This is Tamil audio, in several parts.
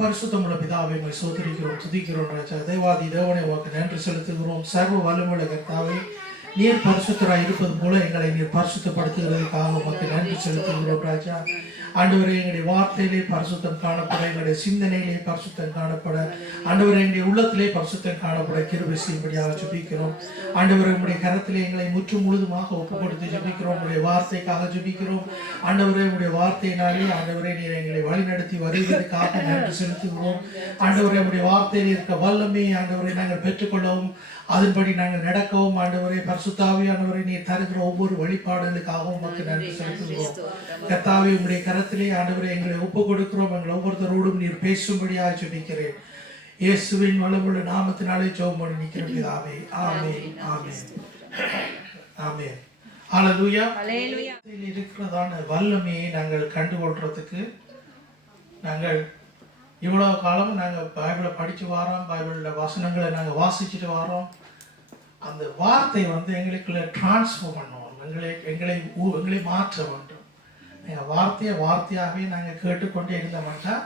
பரிசுத்தமுள்ள பிதாவை உம்மை சோதரிக்கிறோம், துதிக்கிறோம் ராஜா. தேவாதி தேவனை உமக்கு நன்றி செலுத்துகிறோம். சர்வ வல்லமையுள்ள கர்த்தாவே, நீர் பரிசுத்தராய் இருப்பது போல எங்களை நீர் பரிசுத்தப்படுத்துகிறதுக்காக உமக்கு நன்றி செலுத்துகிறோம் ராஜா. ஆண்டவரே, எங்களுடைய வார்த்தையிலே பரிசுத்தம் காணப்பட, எங்களுடைய சிந்தனையிலே பரிசுத்தம் காணப்பட, ஆண்டவரே எங்களுடைய உள்ளத்திலே பரிசுத்தம் காணப்பட கிருபை செய்யும்படியாக ஜெபிக்கிறோம். ஆண்டவரே, உம்முடைய கரத்திலே எங்களை முற்று முழுதுமாக ஒப்பு கொடுத்து ஜெபிக்கிறோம். உம்முடைய வார்த்தைக்காக ஜெபிக்கிறோம். ஆண்டவரே, உம்முடைய வார்த்தையினாலே ஆண்டவரே நீர் எங்களை வழிநடத்தி வருவதற்காக நன்றி செலுத்துகிறோம். ஆண்டவரே, உம்முடைய வார்த்தையில் இருக்க வல்லமையை ஆண்டவரை நாங்கள் பெற்றுக்கொள்ளவும், அதன்படி நாங்கள் நடக்கவும் ஆண்டவரே, பரிசுத்தாவியானவரை நீர் தருகிற ஒவ்வொரு வழிபாடுகளுக்காகவும் உமக்கு நன்றி செலுத்துகிறோம். கர்த்தாவே, உம்முடைய கரத்திலே ஆண்டவரை எங்களை ஒப்பு கொடுக்கிறோம். எங்கள் ஒவ்வொருத்தரோடும் நீர் பேசும்படியாக ஜெபிக்கிறேன். இயேசுவின் வல்லமையுள்ள நாமத்தினாலே ஜெபம் பண்ணி நிற்கிறோம் பிதாவே. ஆமென், ஆமென், ஆமென். ஹல்லேலூயா. ஹல்லேலூயா. இருக்கிறதான வல்லமையை நாங்கள் கண்டுகொள்றதுக்கு நாங்கள் இவ்வளோ காலம் நாங்கள் பைபிளை படித்து வரோம், பைபிளில் வசனங்களை நாங்கள் வாசிச்சுட்டு வரோம். அந்த வார்த்தை எங்களுக்குள்ள டிரான்ஸ்ஃபார்ம் பண்ணுவோம், எங்களை மாற்ற வேண்டும். எங்கள் வார்த்தையாகவே நாங்கள் கேட்டுக்கொண்டே இருந்த மாட்டோம்,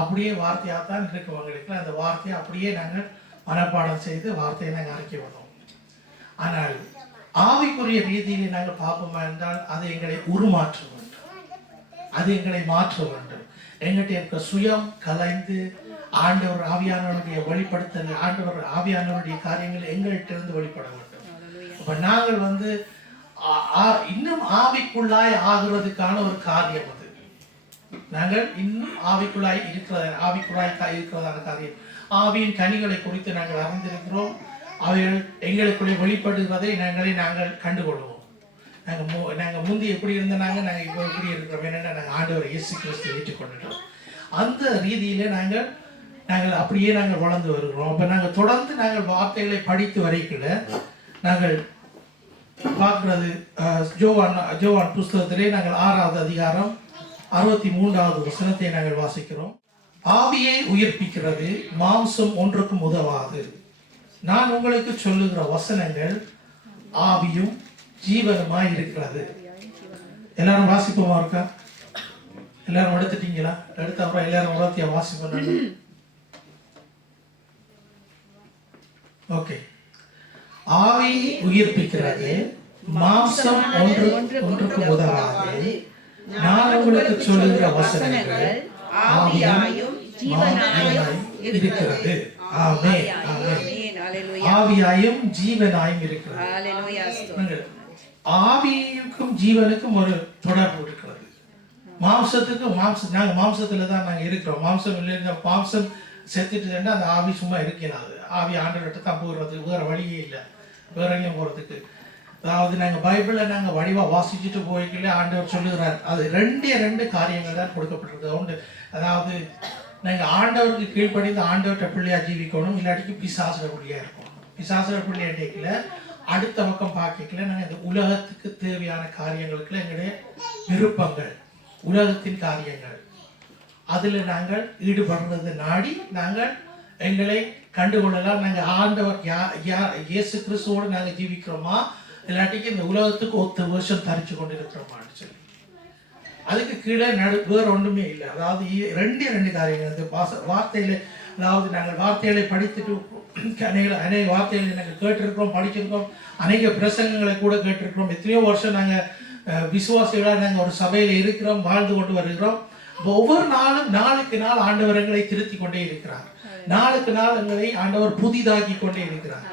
அப்படியே வார்த்தையாக தான் இருக்கும். எங்களுக்கு அந்த வார்த்தையை அப்படியே நாங்கள் மனப்பாடம் செய்து வார்த்தையை நாங்கள் அறிக்கை பண்ணுவோம். ஆனால் ஆவிக்குரிய ரீதியிலே நாங்கள் பார்ப்போமா என்றால் அது எங்களை உருமாற்ற வேண்டும், அது எங்களை மாற்ற வேண்டும். எங்கிட்ட இருக்க சுயம் கலைந்து ஆண்டவர் ஆவியானவருடைய வெளிப்படுத்தல், ஆண்டவர் ஆவியானவருடைய காரியங்கள் எங்கள்கிட்ட இருந்து வெளிப்பட வேண்டும். அப்போ நாங்கள் இன்னும் ஆவிக்குள்ளாய் ஆகிறதுக்கான ஒரு காரியம் அது. நாங்கள் இன்னும் ஆவிக்குள்ளாய் இருக்கிறதான காரியம். ஆவியின் கனிகளை குறித்து நாங்கள் அறிந்திருக்கிறோம். அவைகள் எங்களுக்குள்ளே வெளிப்படுவதை நாங்கள் கண்டுகொள்வோம். நாங்கள் முந்தி எப்படி இருந்தோம், நாங்கள் இப்போ எப்படி இருக்கிறோம். என்னென்னா நாங்கள் ஆண்டவரை இயேசு கிறிஸ்து ஏற்றுக்கொண்டுட்டோம். அந்த ரீதியிலே நாங்கள் அப்படியே நாங்கள் வளர்ந்து வருகிறோம். அப்போ நாங்கள் தொடர்ந்து நாங்கள் வார்த்தைகளை படித்து வரைக்கல நாங்கள் பார்க்குறது ஜோவான் புஸ்தகத்திலே நாங்கள் 6வது அதிகாரம் 63வது வசனத்தை நாங்கள் வாசிக்கிறோம். ஆவியை உயிர்ப்பிக்கிறது, மாம்சம் ஒன்றுக்கும் உதவாது. நான் உங்களுக்கு சொல்லுகிற வசனங்கள் ஆவியும் ஜீவனுமாய் இருக்கிறது. எல்லாரும் வாசிப்போமா இருக்கா? எல்லாரும் எடுத்துட்டீங்களா? எடுத்த அப்புறம் எல்லாரும் உரத்தியா வாசிப்போம். ஓகே. ஆவி உயிர்ப்பிக்கிறது, மாம்சம் ஒன்றுக்கு உதவாது. நான் உங்களுக்கு சொல்லுகிற வசனங்கள் ஆவியாயும் ஜீவனாயும் இருக்கிறது. ஆமென், ஆமென். ஆவியாயும் ஜீவனாயும் இருக்கிறது. ஆவிக்கும் ஜீவனுக்கும் ஒரு தொடர்பு இருக்கிறது. நாங்கள் மாம்சத்துல தான் நாங்கள் இருக்கிறோம். மாம்சம் இல்லை, மாம்சம் செத்துட்டு அந்த ஆவி சும்மா இருக்கலாது. ஆவி ஆண்டவர்கிட்ட தான் போகிறது, வேற வழியே இல்லை வேற எங்கேயும் போகிறதுக்கு. அதாவது நாங்கள் பைபிளில் நாங்கள் வடிவாக வாசிச்சுட்டு போய்க்கல ஆண்டவர் சொல்லுகிறார். அது ரெண்டு காரியங்கள் தான் கொடுக்கப்பட்டிருக்கு. ஒன்று, அதாவது நாங்கள் ஆண்டவருக்கு கீழ்ப்படிந்து ஆண்டவர்கிட்ட பிள்ளையாக ஜீவிக்கணும், இல்லாட்டிக்கு பிசாசுற பிள்ளையாக இருக்கணும். பிசாசுற பிள்ளையாக டேக்கல அடுத்த பக்கம் பார்க்கல நாங்கள் இந்த உலகத்துக்கு தேவையான காரியங்களுக்குள்ள எங்களுடைய விருப்பங்கள், உலகத்தின் காரியங்கள், அதில் நாங்கள் ஈடுபடுறது நாடி நாங்கள் எங்களை கண்டுகொள்ளலாம். நாங்கள் ஆண்டவர் இயேசு கிறிஸ்துவோடு நாங்கள் ஜீவிக்கிறோமா, இல்லாட்டிக்கு இந்த உலகத்துக்கு ஒத்த வருஷம் தரிச்சு கொண்டு இருக்கிறோமான்னு சொல்லி அதுக்கு கீழே வேறு ஒன்றுமே இல்லை. அதாவது ரெண்டு காரியங்கள். இந்த வார்த்தையில, அதாவது நாங்கள் வார்த்தைகளை படித்துட்டு அநேக வார்த்தைகளை நாங்கள் கேட்டிருக்கிறோம், படிச்சிருக்கோம், அநேக பிரசங்கங்களை கூட கேட்டிருக்கிறோம். எத்தனையோ வருஷம் நாங்கள் விசுவாசிகளாக நாங்கள் ஒரு சபையில் இருக்கிறோம், வாழ்ந்து கொண்டு வருகிறோம். ஒவ்வொரு நாளும் நாளுக்கு நாள் ஆண்டவர் எங்களை திருத்தி கொண்டே இருக்கிறார். நாளுக்கு நாள் எங்களை ஆண்டவர் புதிதாக்கி கொண்டே இருக்கிறார்.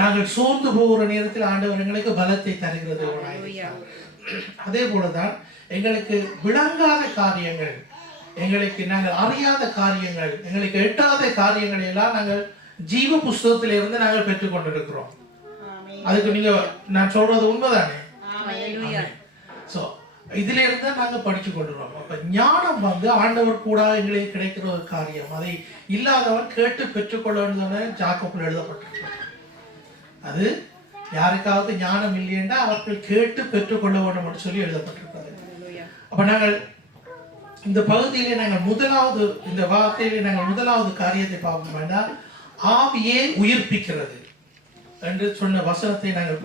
நாங்கள் சோர்ந்து போகிற நேரத்தில் ஆண்டவர் எங்களுக்கு பலத்தை தருகிறது. அதே போலதான் எங்களுக்கு விளங்காத காரியங்கள், எங்களுக்கு நாங்கள் அறியாத காரியங்கள், எங்களுக்கு எட்டாத காரியங்களை எல்லாம் நாங்கள் ஜீவ புஸ்தகத்திலிருந்து நாங்கள் பெற்றுக்கொண்டிருக்கிறோம். அதுக்கு நான் சொல்றது உண்மைதானே? இதுல இருந்தா நாங்க படிச்சு கொண்டுறோம். அப்ப ஞானம் ஆண்டவர் கூட எங்களுக்கு கிடைக்கிற ஒரு காரியம். அதை இல்லாதவன் கேட்டு பெற்றுக்கொள்ள ஜாக்கப்பில் எழுதப்பட்டிருக்கு. அது யாருக்காவது ஞானம் இல்லையென்றா அவர்கள் கேட்டு பெற்றுக்கொள்ள வேண்டும் சொல்லி எழுதப்பட்டிருக்கிறது. அப்ப நாங்கள் இந்த பகுதியிலே நாங்கள் இந்த வார்த்தையிலே நாங்கள் முதலாவது காரியத்தை பார்ப்போம் வேண்டாம். ஆவியே உயிர்ப்பிக்கிறது என்று சொன்ன வசனத்தை நாங்கள்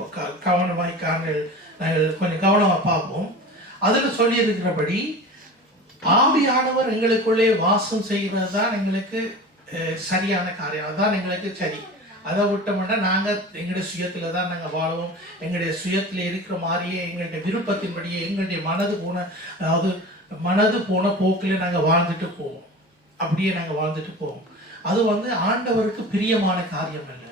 நாங்கள் கொஞ்சம் கவனமாக பார்ப்போம். அதில் சொல்லியிருக்கிறபடி ஆவியானவர் எங்களுக்குள்ளே வாசம் செய்கிறது தான் எங்களுக்கு சரியான காரியம். அதுதான் எங்களுக்கு சரி. அதை விட்டோம்னா நாங்கள் எங்களுடைய சுயத்தில் தான் நாங்கள் வாழுவோம். எங்களுடைய சுயத்தில் இருக்கிற மாதிரியே எங்களுடைய விருப்பத்தின்படியே எங்களுடைய மனது போன போக்கில் நாங்கள் வாழ்ந்துட்டு போவோம். அப்படியே நாங்கள் வாழ்ந்துட்டு போவோம். அது ஆண்டவருக்கு பிரியமான காரியம் இல்லை.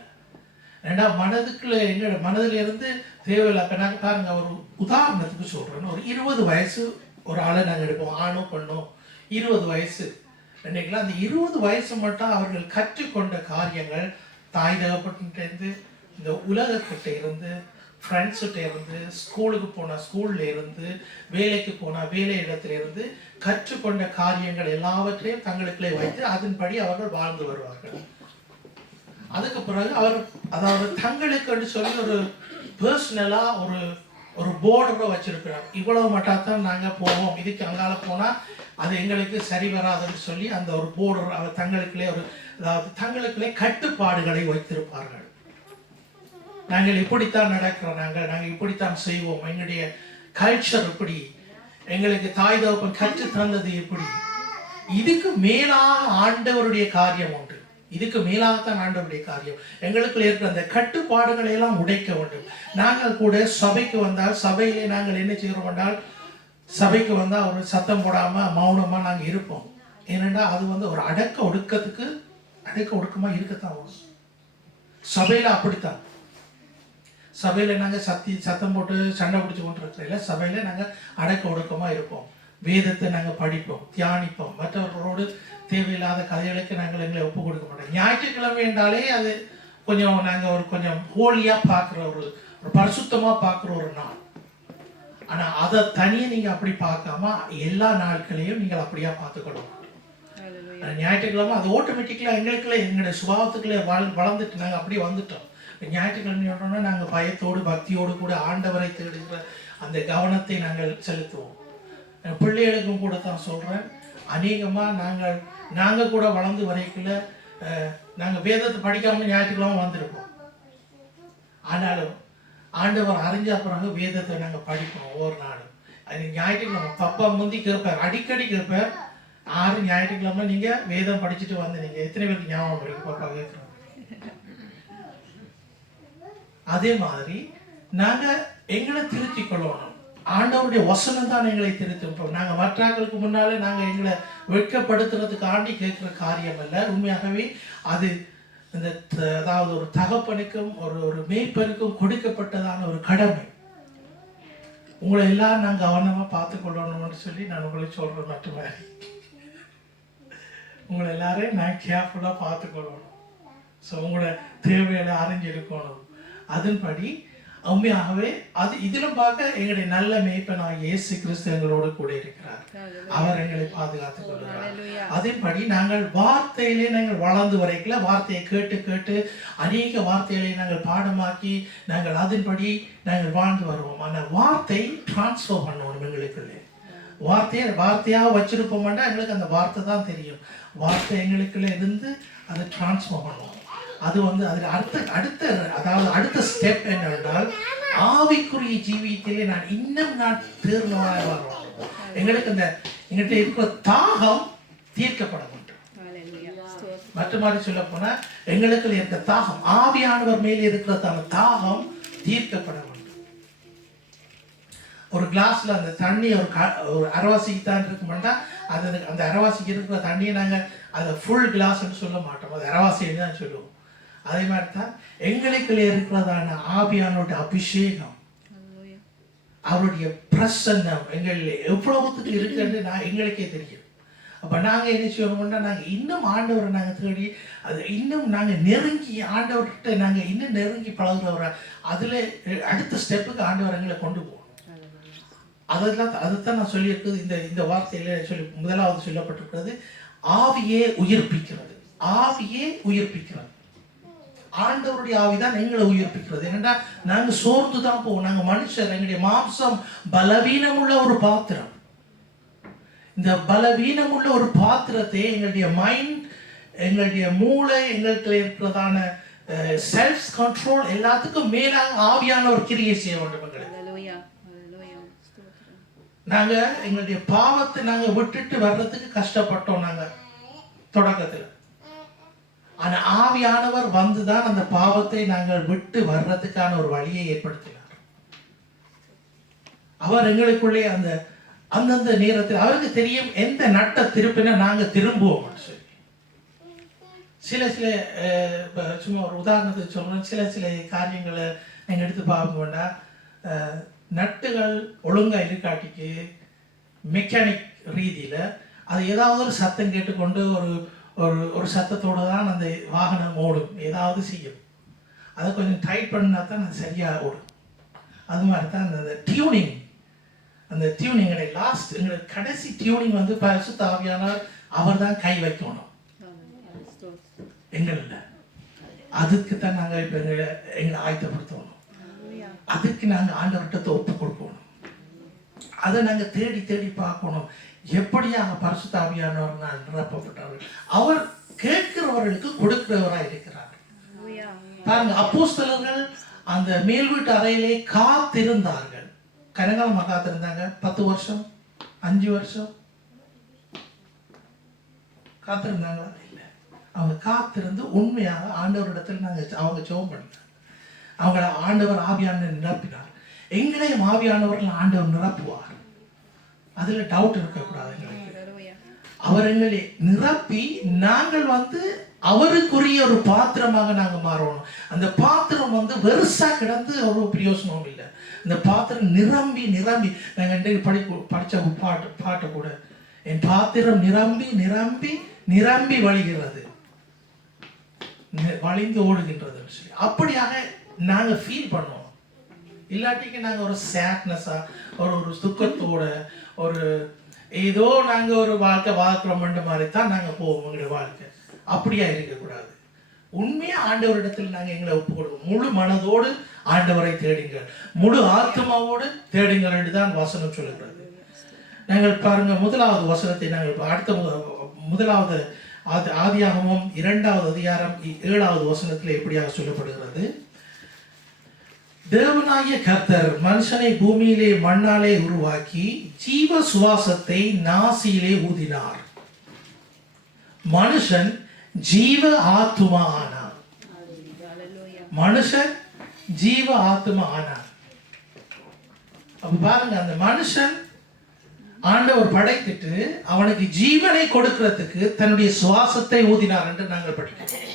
ஏன்னா மனதுக்குள்ள எங்களோட மனதில் இருந்து தேவையில்லை. அப்போ நாங்கள் பாருங்க, ஒரு உதாரணத்துக்கு சொல்கிறேன்னு, ஒரு 20 வயசு ஒரு ஆளை நாங்கள் எடுப்போம், ஆணோ பெண்ணோ 20 வயசு நினைக்கலாம். அந்த 20 வயசு மட்டும் அவர்கள் கற்றுக்கொண்ட காரியங்கள் தாய் தகப்பன்கிட்டேருந்து, இந்த உலகக்கிட்ட இருந்து, ஃப்ரெண்ட்ஸ்கிட்ட இருந்து, ஸ்கூலுக்கு போனால் ஸ்கூல்ல இருந்து, வேலைக்கு போனால் வேலை இடத்துல இருந்து கற்றுக்கொண்ட காரியங்கள் எல்லாவற்றையும் தங்களுக்குள்ளே வைத்து அதன்படி அவர்கள் வாழ்ந்து வருவார்கள். அதுக்கு பிறகு அதாவது தங்களுக்கு சொல்லி ஒரு பர்சனலாக ஒரு போர்டரை வச்சிருக்கிறார். இவ்வளவு மட்டாத்தான் நாங்கள் போவோம், இதுக்கு அங்கால போனால் அது எங்களுக்கு சரி வராதுன்னு சொல்லி அந்த ஒரு போர்டர் அவர் தங்களுக்குள்ளே அதாவது தங்களுக்குள்ளே கட்டுப்பாடுகளை வைத்திருப்பார்கள். நாங்கள் இப்படித்தான் நடக்கிறோம், நாங்கள் இப்படித்தான் செய்வோம், எங்களுடைய கல்ச்சர் இப்படி, எங்களுக்கு தாய் தகப்பன் கற்று தந்தது இப்படி. இதுக்கு மேலாக ஆண்டவருடைய காரியம் உண்டு. இதுக்கு மேலாகத்தான் ஆண்டவருடைய காரியம். எங்களுக்குள்ள இருக்கிற அந்த கட்டுப்பாடுகளை எல்லாம் உடைக்க வேண்டும். நாங்கள் கூட சபைக்கு வந்தால், சபையிலே நாங்கள் என்ன செய்கிறோம் என்றால், சபைக்கு வந்தால் ஒரு சத்தம் போடாமல் மௌனமாக நாங்கள் இருப்போம். ஏனென்றா அது ஒரு அடக்க ஒடுக்கமாக இருக்கத்தான் வரும். சபையில் அப்படித்தான். சபையில் நாங்கள் சத்தம் போட்டு சண்டை பிடிச்சி கொண்டு இருக்கிறதில்ல. சபையில் நாங்கள் அடக்க ஒடுக்கமாக இருப்போம். வேதத்தை நாங்கள் படிப்போம், தியானிப்போம். மற்றவர்களோடு தேவையில்லாத கதைகளுக்கு நாங்கள் எங்களை ஒப்பு கொடுக்க மாட்டோம். ஞாயிற்றுக்கிழமை என்றாலே அது கொஞ்சம் நாங்கள் கொஞ்சம் ஹோலியாக பார்க்குற ஒரு பரிசுத்தமாக பார்க்குற ஒரு நாள். ஆனால் அதை தனியாக நீங்கள் அப்படி பார்க்காம எல்லா நாட்களையும் நீங்கள் அப்படியா பார்த்துக்கணும். ஞாயிற்றுக்கிழமை அது ஆட்டோமேட்டிக்கலாக எங்களுடைய சுபாவத்துக்குள்ளே வளர்ந்துட்டு நாங்கள் அப்படி வந்துட்டோம். ஞாயிற்றுக்கிழமையோடனே நாங்கள் பயத்தோடு பக்தியோடு கூட ஆண்டவரை தேடுகிற அந்த கவனத்தை நாங்கள் செலுத்துவோம். பிள்ளைகளுக்கும் கூட தான் சொல்கிறேன், அநேகமாக நாங்கள் கூட வளர்ந்து வரைக்குள்ள நாங்கள் வேதத்தை படிக்காமல் ஞாயிற்றுக்கிழமை வந்திருப்போம். ஆனாலும் ஆண்டவர் அறிஞ்ச பிறகு வேதத்தை நாங்கள் படிப்போம் ஒவ்வொரு நாளும். அது ஞாயிற்றுக்கிழமை பப்பா முந்தி கேட்பார், அடிக்கடி கேட்பார், 6 ஞாயிற்றுக்கிழமை நீங்கள் வேதம் படிச்சுட்டு வந்து நீங்கள் எத்தனை பேருக்கு ஞாபகம் இருக்கு பாப்பா கேட்குறோம். அதே மாதிரி நாங்கள் எங்களை திருத்திக் கொள்ளணும். ஆண்டவருடைய வசனம் தான் எங்களை திருத்தும். நாங்கள் மற்றவர்களுக்கு முன்னாலே நாங்கள் எங்களை வெட்கப்படுத்துறதுக்கு ஆண்டி கேட்குற காரியம் அல்ல. உண்மையாகவே அது இந்த அதாவது ஒரு தகப்பனுக்கும் ஒரு மேய்ப்பனுக்கும் கொடுக்கப்பட்டதான ஒரு கடமை. உங்களை எல்லாம் நாங்கள் கவனமாக பார்த்து கொள்ளணும்னு சொல்லி நான் உங்களை சொல்கிறேன். மட்டுமே உங்களை எல்லாரையும் நான் கேர்ஃபுல்லாக பார்த்து கொள்ளணும். ஸோ உங்களோட தேவைகளை அறிஞ்சிருக்கணும். அதன்படி உண்மையாகவே அது இதிலும் பார்க்க எங்களுடைய நல்ல மேய்ப்பனாகிய இயேசு கிறிஸ்து எங்களோடு கூட இருக்கிறார். அவர் எங்களை பாதுகாத்துக் கொள்கிறார். அதன்படி நாங்கள் வார்த்தையிலே நாங்கள் வளர்ந்து வரைக்கல வார்த்தையை கேட்டு கேட்டு அநேக வார்த்தைகளை நாங்கள் பாடமாக்கி நாங்கள் அதன்படி நாங்கள் வாழ்ந்து வருவோம். ஆனால் வார்த்தை டிரான்ஸ்ஃபர் பண்ணணும் எங்களுக்குள்ளே. வார்த்தையாக வச்சிருப்போம்னா எங்களுக்கு அந்த வார்த்தை தான் தெரியும். வார்த்தை எங்களுக்குள்ள இருந்து அதை டிரான்ஸ்ஃபர் பண்ணுவோம். அது அதில் அடுத்த ஸ்டெப் என்னவென்றால், ஆவிக்குரிய ஜீவியத்திலே நான் தேர்ந்தவனாக வரணும். எங்கள்கிட்ட இருக்கிற தாகம் தீர்க்கப்பட வேண்டும். மற்ற மாதிரி சொல்ல போனா எங்களுக்கு இருக்கிற தாகம், ஆவியானவர் மேலே இருக்கிற தாகம் தீர்க்கப்பட வேண்டும். ஒரு கிளாஸ்ல அந்த தண்ணி ஒரு அரைவாசிக்கு தான் இருக்குமெண்டா அந்த அரைவாசிக்கு இருக்கிற தண்ணியை நாங்கள் அதை ஃபுல் கிளாஸ்ன்னு சொல்ல மாட்டோம், அது அரைவாசின்னு தான் சொல்லுவோம். அதே மாதிரி தான் எங்களுக்குள்ளே இருக்கிறதான ஆவியானோட அபிஷேகம், அவருடைய பிரசன்னம் எங்களில் எவ்வளவுத்துக்கு இருக்குன்னு எங்களுக்கே தெரியும். அப்போ நாங்கள் என்ன செய்வோம்னா, நாங்கள் இன்னும் ஆண்டவரை நாங்கள் தேடி அது இன்னும் நாங்கள் நெருங்கி ஆண்டவர்கிட்ட நாங்கள் இன்னும் நெருங்கி பழகுறவரை அதில் அடுத்த ஸ்டெப்புக்கு ஆண்டவர் எங்களை கொண்டு போகணும். அதைத்தான் நான் சொல்லியிருக்கிறது. இந்த வார்த்தையில முதலாவது சொல்லப்பட்டிருக்கிறது, ஆவியே உயிர்ப்பிக்கிறது. ஆவியே உயிர்ப்பிக்கிறது. ஆண்டவருடைய ஆவிதான் எங்களை உயிர்ப்பிக்கிறது. ஏனென்றா நாங்கள் சோர்ந்து தான் போவோம். நாங்கள் மனுஷர், எங்களுடைய மாம்சம் பலவீனம் உள்ள ஒரு பாத்திரம். இந்த பலவீனம் உள்ள ஒரு பாத்திரத்தை எங்களுடைய மைண்ட், எங்களுடைய மூளை, எங்களுக்கு இருக்கிறதான செல்ஃப் கண்ட்ரோல் எல்லாத்துக்கும் மேலாக ஆவியான ஒரு கிரியை செய்ய வேண்டும். நாங்க எங்களுடைய பாவத்தை நாங்க விட்டுட்டு வர்றதுக்கு கஷ்டப்பட்டோம் நாங்க தொடக்கத்தில். ஆனா ஆவியானவர் வந்துதான் அந்த பாவத்தை நாங்கள் விட்டு வர்றதுக்கான ஒரு வழியை ஏற்படுத்தினார். அவர் எங்களுக்குள்ளே அந்த அந்தந்த நேரத்தில் அவருக்கு தெரியும் எந்த நட்ட திருப்பினா நாங்க திரும்புவோம். சில சும்மா ஒரு உதாரணத்துக்கு சொல்றேன். சில காரியங்களை நீங்க எடுத்து பார்க்க வேண்டாம். நட்டுகள் ஒழுங்கா இருக்காட்டிக்கு மெக்கானிக் ரீதியில அது ஏதாவது ஒரு சத்தம் கேட்டுக்கொண்டு ஒரு சத்தத்தோடு தான் அந்த வாகனம் ஓடும், ஏதாவது செய்யும். அதை கொஞ்சம் டைட் பண்ணா தான் அது சரியாக ஓடும். அது மாதிரி தான் அந்த டியூனிங், அந்த டியூனிங் எங்களுடைய கடைசி டியூனிங் வந்து பரிசுத்த ஆவியானவர் அவர் தான் கை வைக்கணும் எங்களில். அதுக்கு தான் நாங்கள் இப்போ எங்களை ஆயத்தப்படுத்தணும். அதுக்கு நாங்கள் ஆண்டவர்கிட்ட ஒப்பு கொடுக்கணும். அதை நாங்கள் தேடி தேடி பார்க்கணும். எப்படியாக பரிசுத்த ஆவியானவர் நான் நிரப்பப்பட்டவர். அவர் கேட்கிறவர்களுக்கு கொடுக்கிறவராக இருக்கிறார். பாருங்க, அப்போஸ்தலர்கள் அந்த மேல் வீட்டு அறையிலே காத்திருந்தார்கள். கனகாலமாக காத்திருந்தாங்க. 10 வருஷம் 5 வருஷம் காத்திருந்தாங்களா? இல்லை. அவங்க காத்திருந்து உண்மையாக ஆண்டவரிடத்தில் அவங்க ஜெபம் பண்ணாங்க. அவங்கள ஆண்டவர் ஆவியானவர் நிரப்பினார். எங்களையும் ஆவியானவர்கள் ஆண்டவர் நிரப்புவார். அதுல டவுட் இருக்கக்கூடாது எங்களுக்கு. அவர் எங்களை நிரப்பி நாங்கள் வந்து அவருக்குரிய ஒரு பாத்திரமாக நாங்க மாறணும். அந்த பாத்திரம் வந்து வெறுசா கிடந்து ஒரு பிரயோசனம் இல்லை. அந்த பாத்திரம் நிரம்பி நிரம்பி, நாங்கள் படிச்ச பாட்டு கூட, என் பாத்திரம் நிரம்பி நிரம்பி நிரம்பி வழிகிறது, வழிந்து ஓடுகின்றது. அப்படியாக நாங்க ஃபீல் பண்ணுவோம். இல்லாட்டிக்கு நாங்க ஒரு சேட்னஸா ஒரு துக்கத்தோட ஒரு ஏதோ நாங்க ஒரு வாழ்க்கை வாழ்க்கிறோம் மாதிரி தான் நாங்க போவோம். எங்களுடைய வாழ்க்கை அப்படியா இருக்கக்கூடாது. உண்மையா ஆண்டவரிடத்தில் நாங்க எங்களை ஒப்பு கொடுக்கணும். முழு மனதோடு ஆண்டவரை தேடுங்கள், முழு ஆத்மாவோடு தேடுங்கள் என்று தான் வசனம் சொல்லுகிறது. நாங்கள் பாருங்க, முதலாவது வசனத்தை நாங்கள் அடுத்த முதலாவது ஆதியாகமம் 2வது அதிகாரம் 7வது வசனத்தில் எப்படியாக சொல்லப்படுகிறது. தேவனாகிய கர்த்தர் மனுஷனை பூமியிலே மண்ணாலே உருவாக்கி ஜீவ சுவாசத்தை நாசியிலே ஊதினார். மனுஷன் ஜீவ ஆத்துமா ஆனான். மனுஷன் ஜீவ ஆத்துமா ஆனான். அப்ப பாருங்க, அந்த மனுஷன் ஆண்டவர் படைத்துட்டு அவனுக்கு ஜீவனை கொடுக்கிறதுக்கு தன்னுடைய சுவாசத்தை ஊதினார் என்று நாங்கள் படிக்கிறோம்.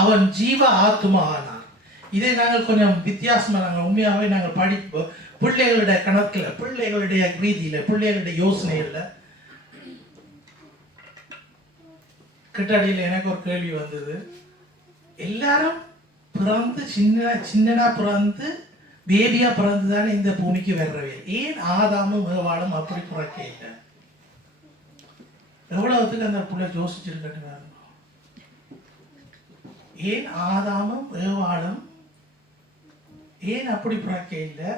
அவன் ஜீவ ஆத்துமா ஆனான். இதை நாங்கள் கொஞ்சம் வித்தியாசமா நாங்கள் உண்மையாகவே நாங்கள் படிப்போம். பிள்ளைகளுடைய கணக்கில், பிள்ளைகளுடைய ரீதியில, பிள்ளைகளுடைய யோசனைகள்ல கிட்டடியில் எனக்கு ஒரு கேள்வி வந்தது. எல்லாரும் பிறந்து சின்னனா பிறந்து பேபியா பிறந்து தானே இந்த பூமிக்கு வர்றவே. ஏன் ஆதாமும் ஏவாளும் அப்படி பிறக்க இல்லை? எவ்வளவுத்துக்கு அந்த பிள்ளை யோசிச்சிருக்கட்டு. ஏன் ஆதாமும் ஏவாளும் ஏன் அப்படி பிறக்க இல்லை?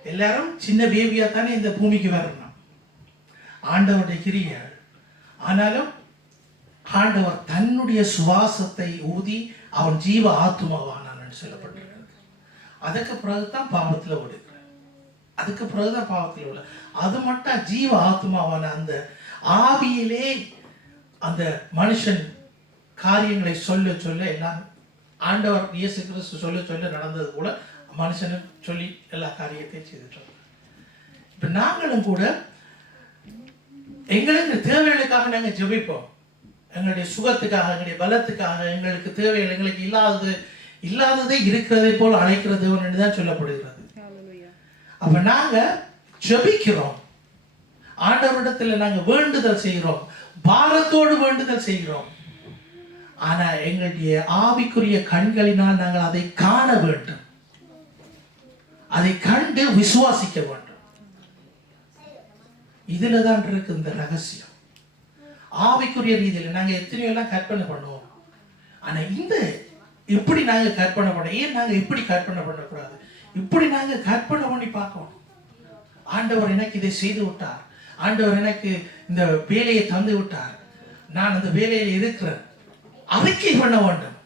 எல்லாரும் சின்ன பேபியா தானே இந்த பூமிக்கு வரணும், ஆண்டவருடைய கிரியாள். ஆனாலும் ஆண்டவர் தன்னுடைய சுவாசத்தை ஊதி அவன் ஜீவ ஆத்துமாவானான்னு சொல்லப்பட்டிருக்கிறது. அதுக்கு பிறகுதான் பாவத்தில் விடுகிறார். அதுக்கு பிறகுதான் பாவத்தில் விட. அது மட்டும் ஜீவ ஆத்மாவான அந்த ஆவியிலே அந்த மனுஷன் காரியங்களை சொல்ல சொல்ல எல்லாம் ஆண்டவர் இயேசு கிறிஸ்து சொல்ல சொல்ல நடந்தது போல மனுஷனும் சொல்லி எல்லா காரியத்தையும் செய்துட்டோம். இப்ப நாங்களும் கூட எங்களுக்கு தேவைகளுக்காக நாங்கள் ஜெபிப்போம். எங்களுடைய சுகத்துக்காக, எங்களுடைய பலத்துக்காக, எங்களுக்கு தேவைகள், எங்களுக்கு இல்லாததே இருக்கிறதை போல் அழைக்கிறது ஒன்று தான் சொல்லப்படுகிறது. அப்ப நாங்க ஜெபிக்கிறோம், ஆண்டவரிடத்துல நாங்க வேண்டுதல் செய்கிறோம், பாரத்தோடு வேண்டுதல் செய்கிறோம். ஆனா எங்களுடைய ஆவிக்குரிய கண்களினால் நாங்கள் அதை காண வேண்டும், அதை கண்டு விசுவாசிக்க வேண்டும். இதுலதான் இருக்கு இந்த ரகசியம். ஆவிக்குரிய ரீதியில் நாங்க எத்தனையோ எல்லாம் கற்பனை பண்ணுவோம். ஆனா இந்த இப்படி நாங்க கற்பனை பண்ண, ஏன் நாங்க இப்படி கற்பனை பண்ணக்கூடாது? இப்படி நாங்க கற்பனை பண்ணி பார்க்கணும். ஆண்டவர் எனக்கு இதை செய்து விட்டார், ஆண்டவர் எனக்கு இந்த வேலையை தந்து விட்டார், நான் அந்த வேலையில் இருக்கிறேன், அறிக்கை பண்ண வேண்டும்.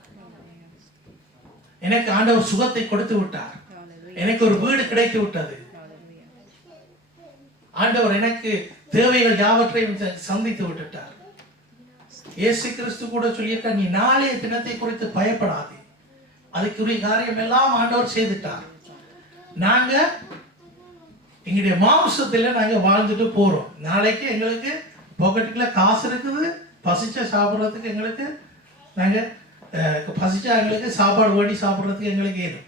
எனக்கு ஆண்டவர் சுகத்தை கொடுத்து விட்டார், எனக்கு ஒரு வீடு கிடைத்து விட்டது, ஆண்டவர் எனக்கு தேவைகள் யாவற்றையும் சந்தித்து விட்டுட்டார். இயேசு கிறிஸ்து கூட சொல்லியிருக்க, நீ நாளைய தினத்தை குறித்து பயப்படாதே, அதுக்குரிய காரியம் எல்லாம் ஆண்டவர் செய்துட்டார். நாங்க எங்களுடைய மாம்சத்துல நாங்க வாழ்ந்துட்டு போறோம். நாளைக்கு எங்களுக்கு பாக்கெட்டுக்குள்ள காசு இருக்குது, பசிச்சா சாப்பிட்றதுக்கு எங்களுக்கு, நாங்க பசிச்சா எங்களுக்கு சாப்பாடு ஓடி சாப்பிட்றதுக்கு எங்களுக்கு ஏதும்.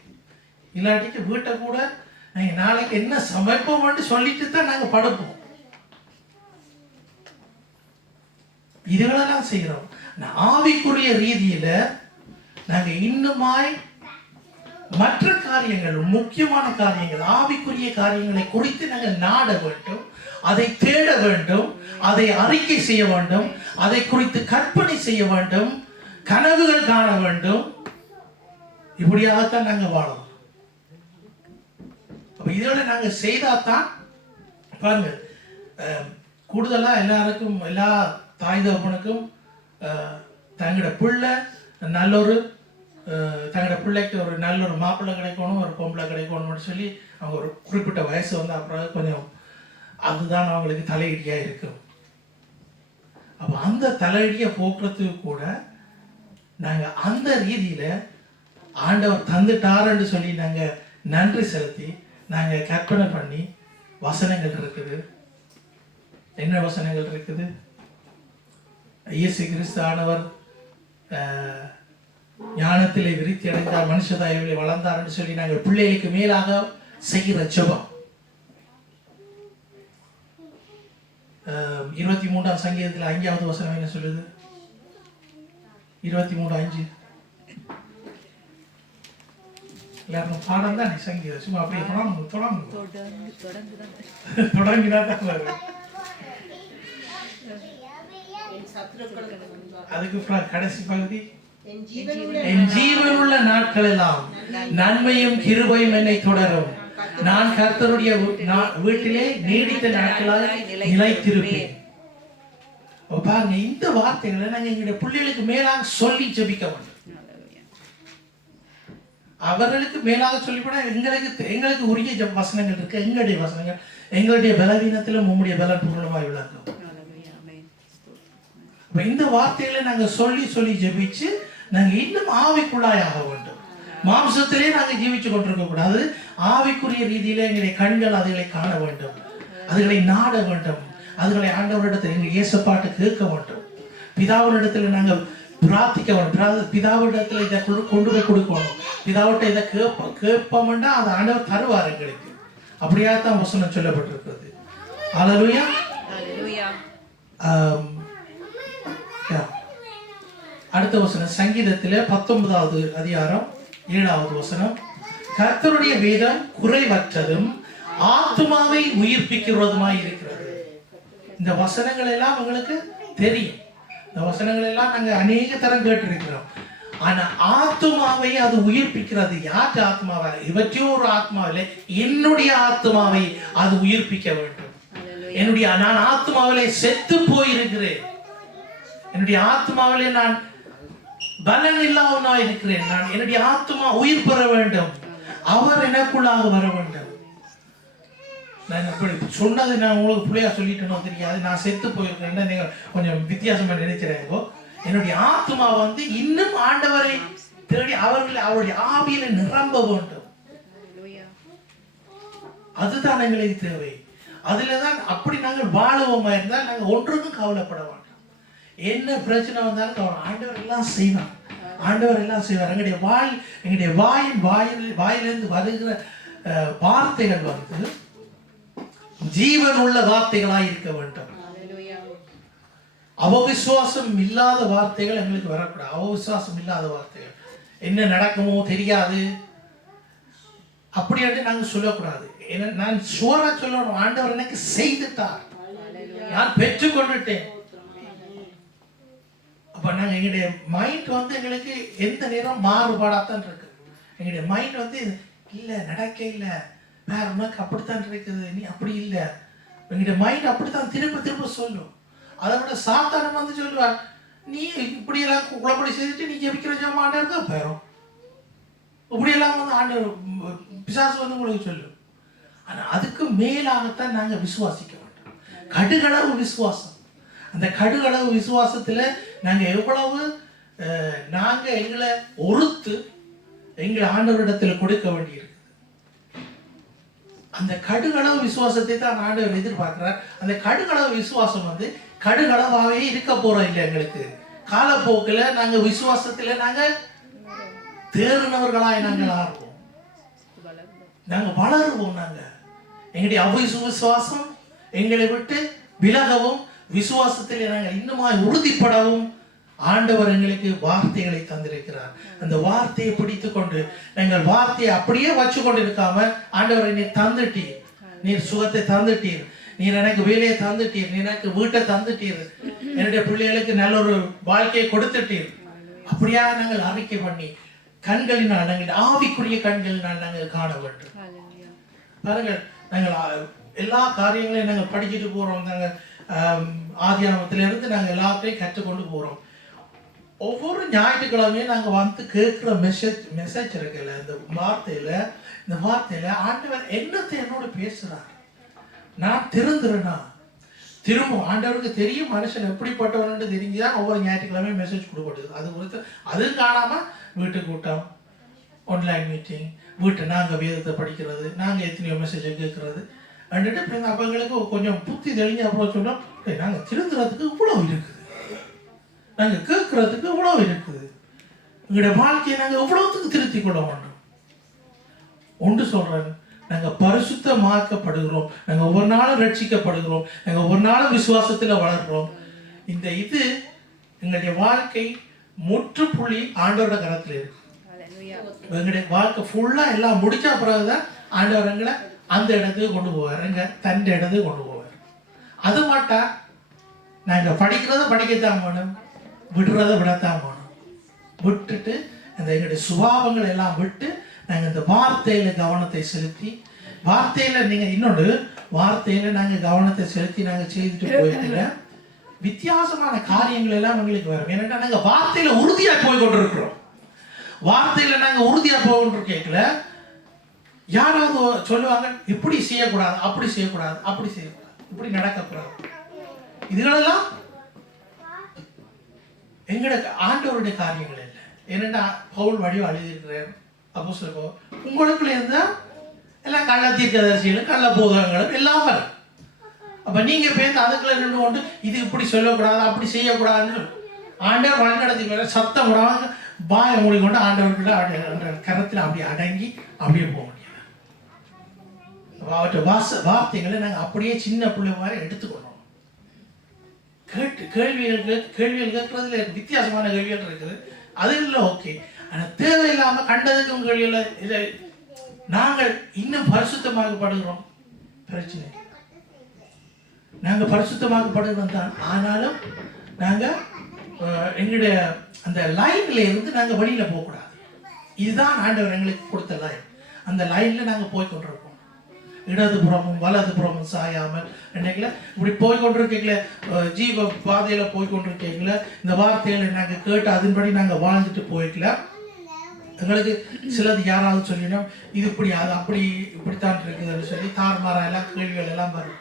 இல்லாட்டிக்கு வீட்டை கூட நாங்கள் நாளைக்கு என்ன சமைப்போம்னு சொல்லிட்டு தான் நாங்கள் படுப்போம். இதுகளெல்லாம் செய்கிறோம். ஆவிக்குரிய ரீதியில நாங்க இன்னுமாய் மற்ற காரியங்கள், முக்கியமான காரியங்கள், ஆவிக்குரிய காரியங்களை குறித்து நாங்கள் நாட வேண்டும், அதை தேட வேண்டும், அதை அறிக்கை செய்ய வேண்டும், அதை குறித்து கற்பனை செய்ய வேண்டும், கனவுகள் காண வேண்டும். இப்படியாகத்தான் நாங்கள் வாழணும். இதோட நாங்க செய்தாதான் பாருங்க, கூடுதலா எல்லாருக்கும், எல்லா தாய் தகப்பனுக்கும் தங்களோட பிள்ளை நல்லொரு, தங்களோட பிள்ளைக்கு ஒரு நல்ல ஒரு மாப்பிள்ளை கிடைக்கணும், ஒரு பொம்பளை கிடைக்கணும்னு சொல்லி அவங்க ஒரு குறிப்பிட்ட வயசு வந்து அப்புறம் கொஞ்சம் அதுதான் அவங்களுக்கு தலையடியா இருக்கும். அப்ப அந்த தலையடியை போக்குறதுக்கு கூட நாங்க அந்த ரீதியில ஆண்டவர் தந்துட்டாருன்னு சொல்லி நாங்க நன்றி செலுத்தி நாங்க கற்பனை பண்ணி வசனங்கள் இருக்குது. என்ன வசனங்கள் இருக்குது? இயேசு கிறிஸ்து ஆனவர் ஞானத்திலே விருத்தி அடைந்தார், மனுஷதாயிலே வளர்ந்தார்னு சொல்லி நாங்கள் பிள்ளைகளுக்கு மேலாக செய்கிற ஜெபம். 23ஆம் சங்கீதத்தில் 5வது வசனம் என்ன சொல்லுது? 23:5. எல்லாரும் பாடம் தான் சங்கீதம், சும்மா அப்படியே தொடங்கிதான் வரும். அதுக்கு கடைசி பகுதி, என் ஜீவனுள்ள நாட்கள் எல்லாம் நன்மையும் கிருபையும் என்னை தொடரும், நான் கர்த்தருடைய வீட்டிலே நீடித்த நாட்களாக நிலைத்திருப்பேன். பாருங்க, இந்த வார்த்தைகளை நாங்க எங்களுடைய பிள்ளைகளுக்கு மேலாக சொல்லி ஜெபிக்க வேண்டும். அவர்களுக்கு மேலாக சொல்லிவிட எங்களுக்கு உரிய வசனங்கள் இருக்கு. எங்களுடைய வசனங்கள் எங்களுடைய பலவீனத்திலும் உம்முடைய பலன் பூர்ணமாய் விளங்கும். இந்த வார்த்தைகளை நாங்க சொல்லி சொல்லி ஜெபிச்சு நாங்க இன்னும் ஆவிக்குள்ளாயாக வேண்டும். மாம்சத்திலே நாங்க ஜீவிச்சு கொண்டிருக்க கூடாது. ஆவிக்குரிய ரீதியில எங்களுடைய கண்கள் அதுகளை காண வேண்டும், அதுகளை நாட வேண்டும், அதுகளை ஆண்டவரிடத்தில் எங்க இயேசப்பாட்டு கேட்க வேண்டும், பிதாவினிடத்தில் நாங்கள் பிரார்த்திக்க வேண்டும், பிதாவிடத்தில் இதை கொண்டு போய் கொடுக்கணும், பிதாவிட்ட இதை கேட்போம்னா அதை ஆண்டவர் தருவார் எங்களுக்கு. அப்படியாத்தான் வசனம் சொல்லப்பட்டிருக்கிறது. அல்லேலூயா. அடுத்த வசனம் சங்கீதத்திலே 19வது அதிகாரம் 7வது வசனம், கர்த்தருடைய வேதம் குறைவற்றதும் ஆத்துமாவை உயிர்ப்பிக்கிறதுமாய் இருக்கிறது. இந்த வசனங்கள் எல்லாம் உங்களுக்கு தெரியும். இந்த வசனங்கள் எல்லாம் நாங்க அநேக தரம் கேட்டிருக்கிறோம். ஆனா ஆத்மாவை அது உயிர்ப்பிக்கிறது. யாருக்கு ஆத்மாவை? இவற்றையோ ஒரு ஆத்மாவிலே என்னுடைய ஆத்மாவை அது உயிர்ப்பிக்க வேண்டும். நான் ஆத்மாவிலே செத்து போயிருக்கிறேன், என்னுடைய ஆத்மாவிலே நான் பலன் இல்லாம இருக்கிறேன், நான் என்னுடைய ஆத்மா உயிர் பெற வேண்டும், அவர் எனக்குள்ளாக வர வேண்டும். நான் இப்படி சொன்னது நான் உங்களுக்கு பிள்ளையா சொல்லிட்டேனோ தெரியாது, நான் செத்து போயிருக்கேன், நீங்க கொஞ்சம் வித்தியாசமா நினைக்கிறேன். என்னுடைய ஆத்மா வந்து இன்னும் ஆண்டவரை தேடி அவருடைய ஆவியில நிரம்ப வேண்டும். அதுதான் எங்களுக்கு தேவை. அதுலதான் அப்படி நாங்கள் வாழுவோமா இருந்தால் நாங்கள் ஒன்றுக்கும் கவலைப்பட வேண்டாம். என்ன பிரச்சனை வந்தாலும் ஆண்டவர் எல்லாம் செய்வார், ஆண்டவர் எல்லாம் செய்வார். எங்களுடைய வாயிலிருந்து வருகிற வார்த்தைகள் வந்து ஜீவன் உள்ள வார்த்தைகளாய் இருக்க வேண்டும். அவவிசுவாசம் இல்லாத வார்த்தைகள் எங்களுக்கு வரக்கூடாது. அவவிசுவாசம் இல்லாத வார்த்தைகள், என்ன நடக்குமோ தெரியாது அப்படி நாங்க சொல்லக்கூடாது. நான் ஷுவரா சொல்லணும், ஆண்டவர் எனக்கு செய்துட்டார், நான் பெற்றுக்கொண்டுட்டேன். அப்ப நாங்க எங்களுடைய மைண்ட் வந்து எங்களுக்கு எந்த நேரம் மாறுபாடாத்தான் இருக்கு. எங்களுடைய மைண்ட் வந்து இல்ல நடக்க இல்ல, வேற உனக்கு அப்படித்தான் இருக்குது, நீ அப்படி இல்லை. எங்களுடைய மைண்ட் அப்படித்தான் திரும்ப திரும்ப சொல்லும். அதை விட சாத்தானம் வந்து சொல்லுவார், நீ இப்படி எல்லாம் குழப்படி செய்துட்டு நீ ஜெபிக்கிற ஜெபம் ஆண்டவருக்கு போயிடும், இப்படி எல்லாம் வந்து ஆண்டவர் பிசாசு வந்து உங்களுக்கு சொல்லும். ஆனா அதுக்கு மேலாகத்தான் நாங்க விசுவாசிக்கிறோம். கடுகளவு விசுவாசம். அந்த கடுகளவு விசுவாசத்துல நாங்க எவ்வளவு நாங்க எங்களை ஒருத்து எங்களை ஆண்டவரிடத்துல கொடுக்க வேண்டியிருக்கு. அந்த கடுகளவு விசுவாசத்தை தான் ஆண்டவர் எதிர்பார்க்கிறார். அந்த கடுகளவு விசுவாசம் கடுகளவாவே இருக்க போறோம் இல்லை. எங்களுக்கு காலப்போக்கில் நாங்க விசுவாசத்துல நாங்க தேறினவர்களாய் நாங்கள் ஆர்வோம், நாங்க வளருவோம். நாங்க எங்களுடைய அவிசுவாசம் எங்களை விட்டு விலகவும் விசுவாசத்திலே நாங்கள் இன்னுமாய் உறுதிப்படவும் ஆண்டவர் எங்களுக்கு வார்த்தைகளை தந்திருக்கிறார். அந்த வார்த்தையை பிடித்து கொண்டு நாங்கள் வார்த்தையை அப்படியே வச்சு கொண்டு இருக்காம, ஆண்டவரை நீர் தந்துட்டீர், நீர் சுகத்தை தந்துட்டீர், நீர் எனக்கு வேலையை தந்துட்டீர், நீ எனக்கு வீட்டை தந்துட்டீர், என்னுடைய பிள்ளைகளுக்கு நல்ல ஒரு வாழ்க்கையை கொடுத்துட்டீர், அப்படியா நாங்கள் அறிக்கை பண்ணி கண்களினால் நாங்கள் ஆவிக்குரிய கண்களினால் நாங்கள் காண வேண்டும். பாருங்கள், நாங்கள் எல்லா காரியங்களையும் நாங்கள் படிச்சுட்டு போறோம். நாங்கள் ஆதியாகமத்திலிருந்து நாங்கள் எல்லாத்தையும் கற்றுக்கொண்டு போறோம். ஒவ்வொரு ஞாயிற்றுக்கிழமையும் நாங்கள் வந்து கேட்குற மெசேஜ் இருக்குல்ல, இந்த வார்த்தையில ஆண்டவர் என்னத்தை என்னோட பேசுறார், நான் திருந்துறேனா திரும்ப ஆண்டவருக்கு தெரியும் மனுஷன் எப்படிப்பட்டவன்னு தெரிஞ்சுதான் ஒவ்வொரு ஞாயிற்றுக்கிழமையும் மெசேஜ் கொடுக்கப்படுது. அது குறித்து அதுவும் காணாம வீட்டு கூட்டம், ஆன்லைன் மீட்டிங், வீட்டை நாங்கள் வேதத்தை படிக்கிறது, நாங்கள் எத்தனையோ மெசேஜை கேட்கறது அண்டுட்டு அப்போ எங்களுக்கு கொஞ்சம் புத்தி தெளிஞ்சு அப்புறம் சொன்னோம், நாங்கள் திருந்துறதுக்கு இவ்வளவு இருக்குது, நாங்கள் கேட்கறதுக்கு இவ்வளவு இருக்குது, எங்களுடைய வாழ்க்கையை நாங்கள் இவ்வளவுத்துக்கு திருத்தி கொள்ள வேண்டும். ஒன்று சொல்றேன், நாங்கள் பரிசுத்தமாக்கப்படுகிறோம், நாங்கள் ஒவ்வொரு நாளும் ரட்சிக்கப்படுகிறோம், நாங்கள் ஒவ்வொரு நாளும் விசுவாசத்தில் வளர்கிறோம். இந்த இது எங்களுடைய வாழ்க்கை முற்றுப்புள்ளி ஆண்டவரோட கரத்தில் இருக்கு. எங்களுடைய வாழ்க்கை ஃபுல்லா எல்லாம் முடிச்ச பிறகுதான் ஆண்டவர் எங்களை அந்த இடத்துக்கு கொண்டு போவார், எங்க தன் இடத்துக்கு கொண்டு போவார். அது மாட்டா நாங்கள் படிக்கிறத படிக்கத்தான் வேணும், விடுறத விடத்தான் வேணும். விட்டுட்டு அந்த எங்களுடைய சுபாவங்கள் எல்லாம் விட்டு நாங்கள் இந்த வார்த்தையில கவனத்தை செலுத்தி, வார்த்தையில நீங்க இன்னொன்று வார்த்தையில நாங்கள் கவனத்தை செலுத்தி நாங்கள் செய்துட்டு போயிருக்கிற வித்தியாசமான காரியங்கள் எல்லாம் எங்களுக்கு வரும். ஏன்னா நாங்கள் வார்த்தையில உறுதியா போய் கொண்டிருக்கிறோம். வார்த்தையில நாங்கள் உறுதியா போய் கொண்டிருக்கல, யாராவது சொல்லுவாங்க இப்படி செய்யக்கூடாது, அப்படி செய்யக்கூடாது, அப்படி செய்யக்கூடாது, இப்படி நடக்கக்கூடாது. இதுகளெல்லாம் எங்களுக்கு ஆண்டவருடைய காரியங்கள் இல்லை. என்னென்னா பவுல் வடிவம் எழுதியிருக்கிறேன். அப்போ சொல்லுவோம், உங்களுக்குள்ள இருந்தா எல்லாம் கள்ள தீர்க்கதரிசிகளும் கள்ள போதகங்களும் எல்லாம் வரும். அப்ப நீங்க பேருந்து அதுக்குள்ள நின்று கொண்டு இது இப்படி சொல்லக்கூடாது, அப்படி செய்யக்கூடாதுன்னு ஆண்டவர் வழிநடத்தி சத்தம் விடாம பாய மூடிக்கொண்டு ஆண்டவர்கிட்ட கரத்தில் அப்படி அடங்கி அப்படியே போக முடியாது. அவற்றை வார்த்தைகளை நாங்கள் அப்படியே சின்ன பிள்ளை மாதிரி எடுத்துக்கொள்ளணும். கேள்விகள் கேட்கறதுல வித்தியாசமான கேள்விகள் இருக்குது, அது இல்லை ஓகே. ஆனால் தேவையில்லாம கண்டதுக்கும் கேள்வியில் இதை நாங்கள் இன்னும் பரிசுத்தமாகப்படுகிறோம். பிரச்சனை நாங்கள் பரிசுத்தமாகப்படுகிறோம் தான், ஆனாலும் நாங்கள் எங்களுடைய அந்த லைன்ல இருந்து நாங்கள் வெளியில போகக்கூடாது. இதுதான் ஆண்டவர் எங்களுக்கு கொடுத்த லைன். அந்த லைன்ல நாங்கள் போய் கொண்டிருக்கோம். இடதுபுறமும் வலதுபுறமும் சாயாமல் என்னைக்குல இப்படி போய் கொண்டிருக்கீங்களே, ஜீவ பாதையில போய் கொண்டிருக்கீங்களே, இந்த வார்த்தைகளை நாங்கள் கேட்டு அதன்படி நாங்கள் வாழ்ந்துட்டு போய்க்கல. எங்களுக்கு சிலது யாராவது சொல்லினோம் இது இப்படி அது அப்படி இப்படித்தான் இருக்குதுன்னு சொல்லி தார்மாரா எல்லாம் கேள்விகள் எல்லாம் வரும்.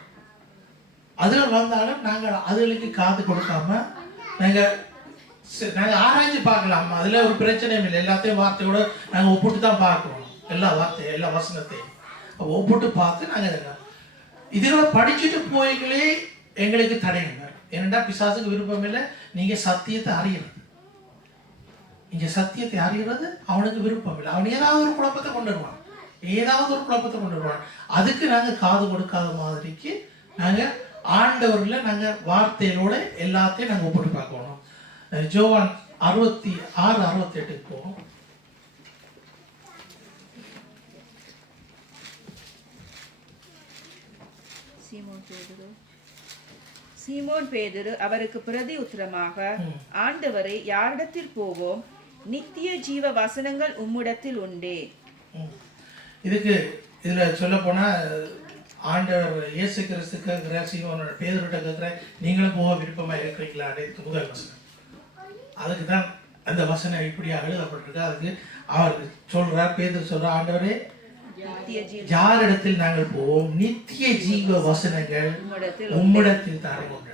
அதில் வந்தாலும் நாங்கள் அதுகளுக்கு காது கொடுக்காம நாங்கள் ஆராய்ச்சி பார்க்கலாம். அதில் ஒரு பிரச்சனையும் இல்லை. எல்லாத்தையும் வார்த்தையோட நாங்கள் ஒப்பிட்டு தான் பார்க்கணும். எல்லா வார்த்தையும் எல்லா வசனத்தையும் ஒப்பிட்டு பார்த்து நாங்கள் இதுகளை படிச்சுட்டு போய்களே எங்களுக்கு தடையுங்க. ஏன்னா பிசாசுக்கு விருப்பம் இல்லை. நீங்கள் சத்தியத்தை அறியறது, இங்கே சத்தியத்தை அறிகிறது அவனுக்கு விருப்பம் இல்லை. அவன் ஏதாவது ஒரு குழப்பத்தை கொண்டு வருவான். அதுக்கு நாங்கள் காது கொடுக்காத மாதிரிக்கு நாங்கள் ஆண்டவரில் நாங்கள் வார்த்தைகளோட எல்லாத்தையும் நாங்கள் ஒப்பிட்டு பார்க்கணும். ஜோவான் 66-68 போவோம். சீமோன் பேதுரு அவருக்கு பிரதி உத்தரமாக, ஆண்டவரே, யாரிடத்தில் போவோம்? நித்திய ஜீவ வசனங்கள் உம்மிடத்தில் உண்டே. இதுல சொல்ல போனா ஆண்டவர் இயேசு கிறிஸ்து கேட்கிற சீமோன் பேதுருட்ட கேட்கிற, நீங்களும் போக விருப்பமா இருக்கிறீங்களா? முதல் வசனம். அதுக்கு தான் அந்த வசனம் இப்படியாக எழுதப்பட்டிருக்கு. அதுக்கு அவர் சொல்றார், பேதுரு சொல்றார், ஆண்டவரே நித்திய ஜீவ யாரிடத்தில் நாங்கள் போவோம்? நித்திய ஜீவ வசனங்கள் உம்மிடத்தில் உம்மிடத்தில் தானே உண்டு.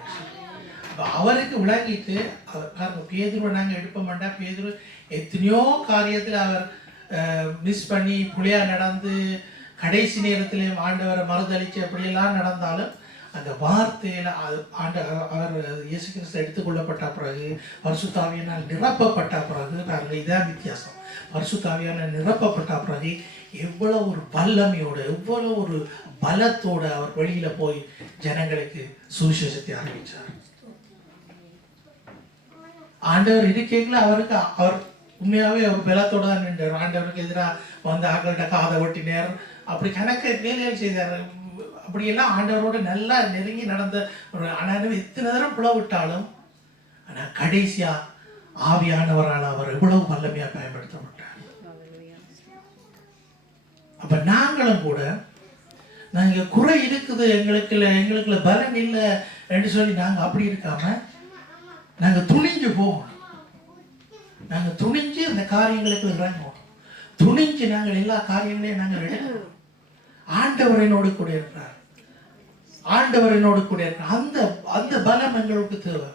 அப்ப அவருக்கு விளங்கிட்டு பாருங்க, பேதுருவை நாங்கள் எடுப்ப மாட்டோம். பேதுரு எத்தனையோ காரியத்தில் அவர் மிஸ் பண்ணி புளியா நடந்து கடைசி நேரத்திலேயும் ஆண்டவரை மறுதளிச்சு அப்படியெல்லாம் நடந்தாலும் அந்த வார்த்தையில் அவர் இயேசு கிறிஸ்து எடுத்துக்கொள்ளப்பட்ட பிறகு பரிசுத்த ஆவியானால் நிரப்பப்பட்ட பிறகு பாருங்க, இதான் வித்தியாசம். பரிசுத்த ஆவியானால் நிரப்பப்பட்ட பிறகு எவ்வளோ ஒரு வல்லமையோடு எவ்வளோ ஒரு பலத்தோடு அவர் வெளியில போய் ஜனங்களுக்கு சுவிசேஷத்தை அறிவிச்சார். ஆண்டவர் இருக்கைகளை அவர் உண்மையாகவே அவர் பலத்தோட தான் நின்றார். ஆண்டவருக்கு எதிராக வந்து ஆக்கள்கிட்ட காதை ஒட்டினார், அப்படி கணக்க வேலைகள் செய்தார். அப்படியெல்லாம் ஆண்டவரோடு நல்லா நெருங்கி நடந்த ஒரு ஆனால் எத்தனை நேரம் பிளவிட்டாலும் ஆனால் கடைசியா ஆவியானவரால் அவர் எவ்வளவு வல்லமையாக பயன்படுத்தப்பட்டார். அப்ப நாங்களும் கூட நாங்கள் குறை இருக்குது எங்களுக்குள்ள பலன் இல்லை என்று சொல்லி நாங்கள் அப்படி இருக்காம நாங்கள் துணிஞ்சு போகணும். நாங்கள் துணிஞ்சு அந்த காரியங்களுக்கு இறங்கணும். துணிஞ்சு நாங்கள் எல்லா காரியங்களையும் நாங்கள் எடுக்கணும். ஆண்டவரினோடு கூட இருக்கிறார். ஆண்டவரினோடு கூட இருக்கிறார். அந்த அந்த பலம் எங்களுக்கு தேவை.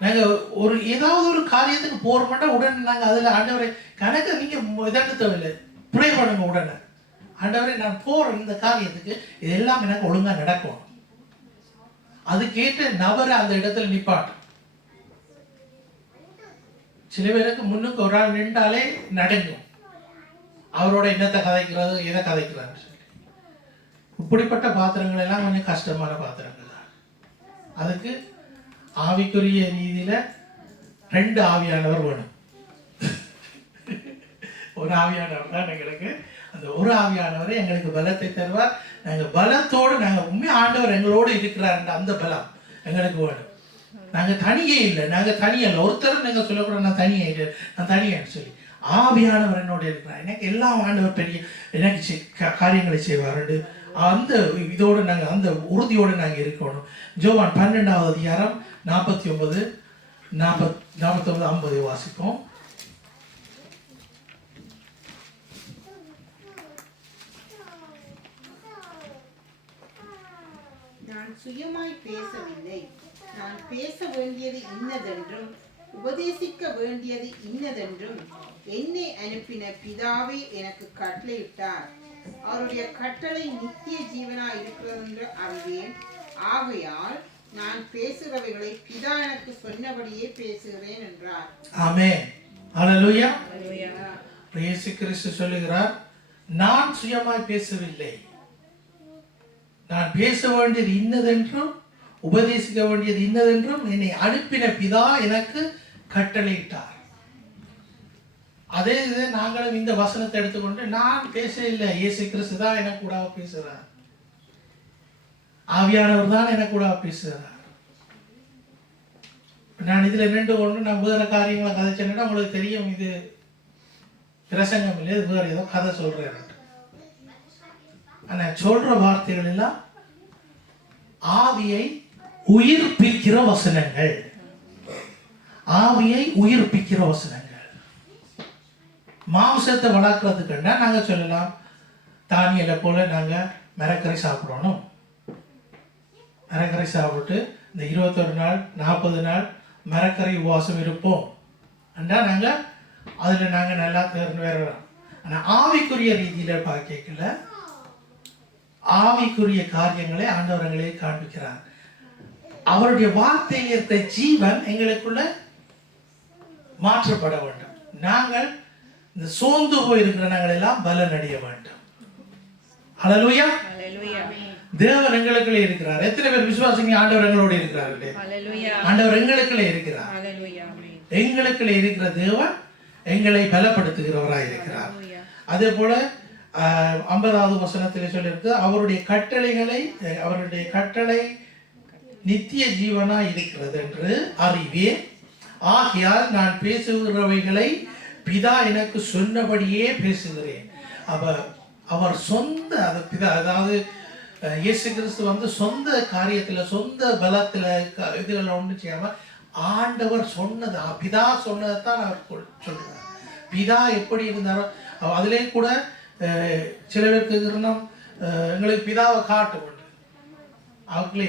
நாங்கள் ஏதாவது ஒரு காரியத்துக்கு போற மாட்டோம் உடனே நாங்கள் அதில் ஆண்டவரை கணக்கு நீங்கள் இதற்கு தேவையில்லை, ப்ரே பண்ணுங்க உடனே. ஆண்டவரை நான் போறேன் இந்த காரியத்துக்கு, இது எல்லாம் எனக்கு ஒழுங்கா நடக்கும். அதுக்கேற்ற நபரை அந்த இடத்துல நிப்பாட்டும். சில பேருக்கு முன்னுக்கு ஒரு ஆள் நின்றாலே நடுங்கும், அவரோட என்னத்தை கதைக்கிறது எதை கதைக்கிறான்னு சொல்லி. இப்படிப்பட்ட பாத்திரங்கள் எல்லாம் கொஞ்சம் கஷ்டமான பாத்திரங்கள் தான். அதுக்கு ஆவிக்குரிய ரீதியில 2 ஆவியானவர் வேணும். ஒரு ஆவியானவர் தான் எங்களுக்கு, அந்த ஒரு ஆவியானவரை எங்களுக்கு பலத்தை தருவார். நாங்கள் பலத்தோடு நாங்கள் உண்மை ஆண்டவர் எங்களோடு இருக்கிறார், அந்த பலம் எங்களுக்கு வேணும். நாங்கள் தனியே இல்லை, நாங்கள் தனியல்ல. ஒருத்தரும் நீங்கள் சொல்லக்கூடாது நான் தனியேன்னு சொல்லி. ஆவியானவர் என்னோட இருக்கிறார், எனக்கு எல்லாம் ஆண்டவர் பெரிய எனக்கு காரியங்களை செய்வார். அந்த இதோடு நாங்கள் அந்த உறுதியோடு நாங்கள் இருக்கணும். யோவான் 12வது அதிகாரம் 49, 49, 50 வாசிப்போம். நான் சுயமாய் பேசவில்லை, நான் பேச வேண்டியது இன்னதென்றும் உபதேசிக்க வேண்டியது இன்னதென்றும் என்னை அனுப்பின பிதாவே எனக்கு கட்டளையிட்டார். அவருடைய கட்டளை நித்திய ஜீவனாய் இருக்கிறது என்று அறிவேன். ஆகையால் நான் பேசுகிறவைகளை பிதா எனக்கு சொன்னபடியே பேசுகிறேன் என்றார். ஆமென். ஹல்லேலூயா. இயேசு கிறிஸ்து சொல்லுகிறார், நான் சுயமாய் பேசவில்லை, நான் பேச வேண்டியது இன்னதென்றும் உபதேசிக்க வேண்டியது இன்னதென்றும் என்னை அனுப்பின பிதா எனக்கு கட்டளையிட்டார். அதே இது நாங்களும் இந்த வசனத்தை எடுத்துக்கொண்டு நான் பேச இல்லை, இயேசு கிறிஸ்து தான் எனக்கு கூட பேசுகிறார், ஆவியானவர் தான் எனக்கு கூட பேசுகிறார். நான் இதுல நின்று கொண்டு நான் வேற காரியங்களை கதைச்சேன்னா உங்களுக்கு தெரியும், இது பிரசங்கம் இல்லை, இது வேற ஏதோ கதை சொல்றேன். ஆனா சொல்ற வார்த்தைகள் எல்லாம் ஆவியை உயிர்ப்பிக்கிற வசனங்கள், ஆவியை உயிர்ப்பிக்கிற வசனங்கள். மாംசத்தை வளர்க்கறதுக்குன்னா நாங்க சொல்லலாம், தானியலை போல நாங்க மரக்கறி சாப்பிடணும், மரக்கறி சாப்பிட்டு இந்த 21 நாள் 40 நாள் மரக்கறி உபவாசம் இருப்போம் என்றா நாங்க அதுல நாங்க நல்லா தேர்ந்து வரலாம். ஆனா ஆவிக்குரிய ரீதியில பார்க்கல, ஆவிக்குரிய காரியங்களை ஆண்டவர்களே காண்பிக்கிறார். அவருடைய வார்த்தையில் இருக்கிற ஜீவன் எங்களுக்குள்ள மாற்றப்பட வேண்டும். நாங்கள் இந்த சோர்ந்து போயிருக்கிற நாங்கள் எல்லாம் பலன் அடைய வேண்டும். ஹல்லேலூயா. தேவன் எங்களுக்குள்ளே இருக்கிறார். எத்தனை பேர் விசுவாசிங்க ஆண்டவர் எங்களோடு இருக்கிறார்களே? ஆண்டவர் எங்களுக்குள்ளே இருக்கிறார். எங்களுக்குள்ளே இருக்கிற தேவன் எங்களை பலப்படுத்துகிறவராய் இருக்கிறார். அதே போல 50வது வசனத்தில் சொல்லியிருக்கு, அவருடைய கட்டளை நித்திய ஜீவனா இருக்கிறது என்று அறிவேன். ஆகையால் நான் பேசுகிறவைகளை பிதா எனக்கு சொன்னபடியே பேசுகிறேன். அவர் சொந்த பிதா, அதாவது இயேசு கிறிஸ்து வந்து சொந்த காரியத்துல சொந்த பலத்துல இதுகளை ஒன்று செய்யாம ஆண்டவர் சொன்னது, பிதா சொன்னதை தான் அவர் சொல்றார். பிதா எப்படி இருந்தாரோ அதிலே கூட சில பேர் கேட்குறோம் எங்களுக்கு பிதாவை காட்டு அவர்களே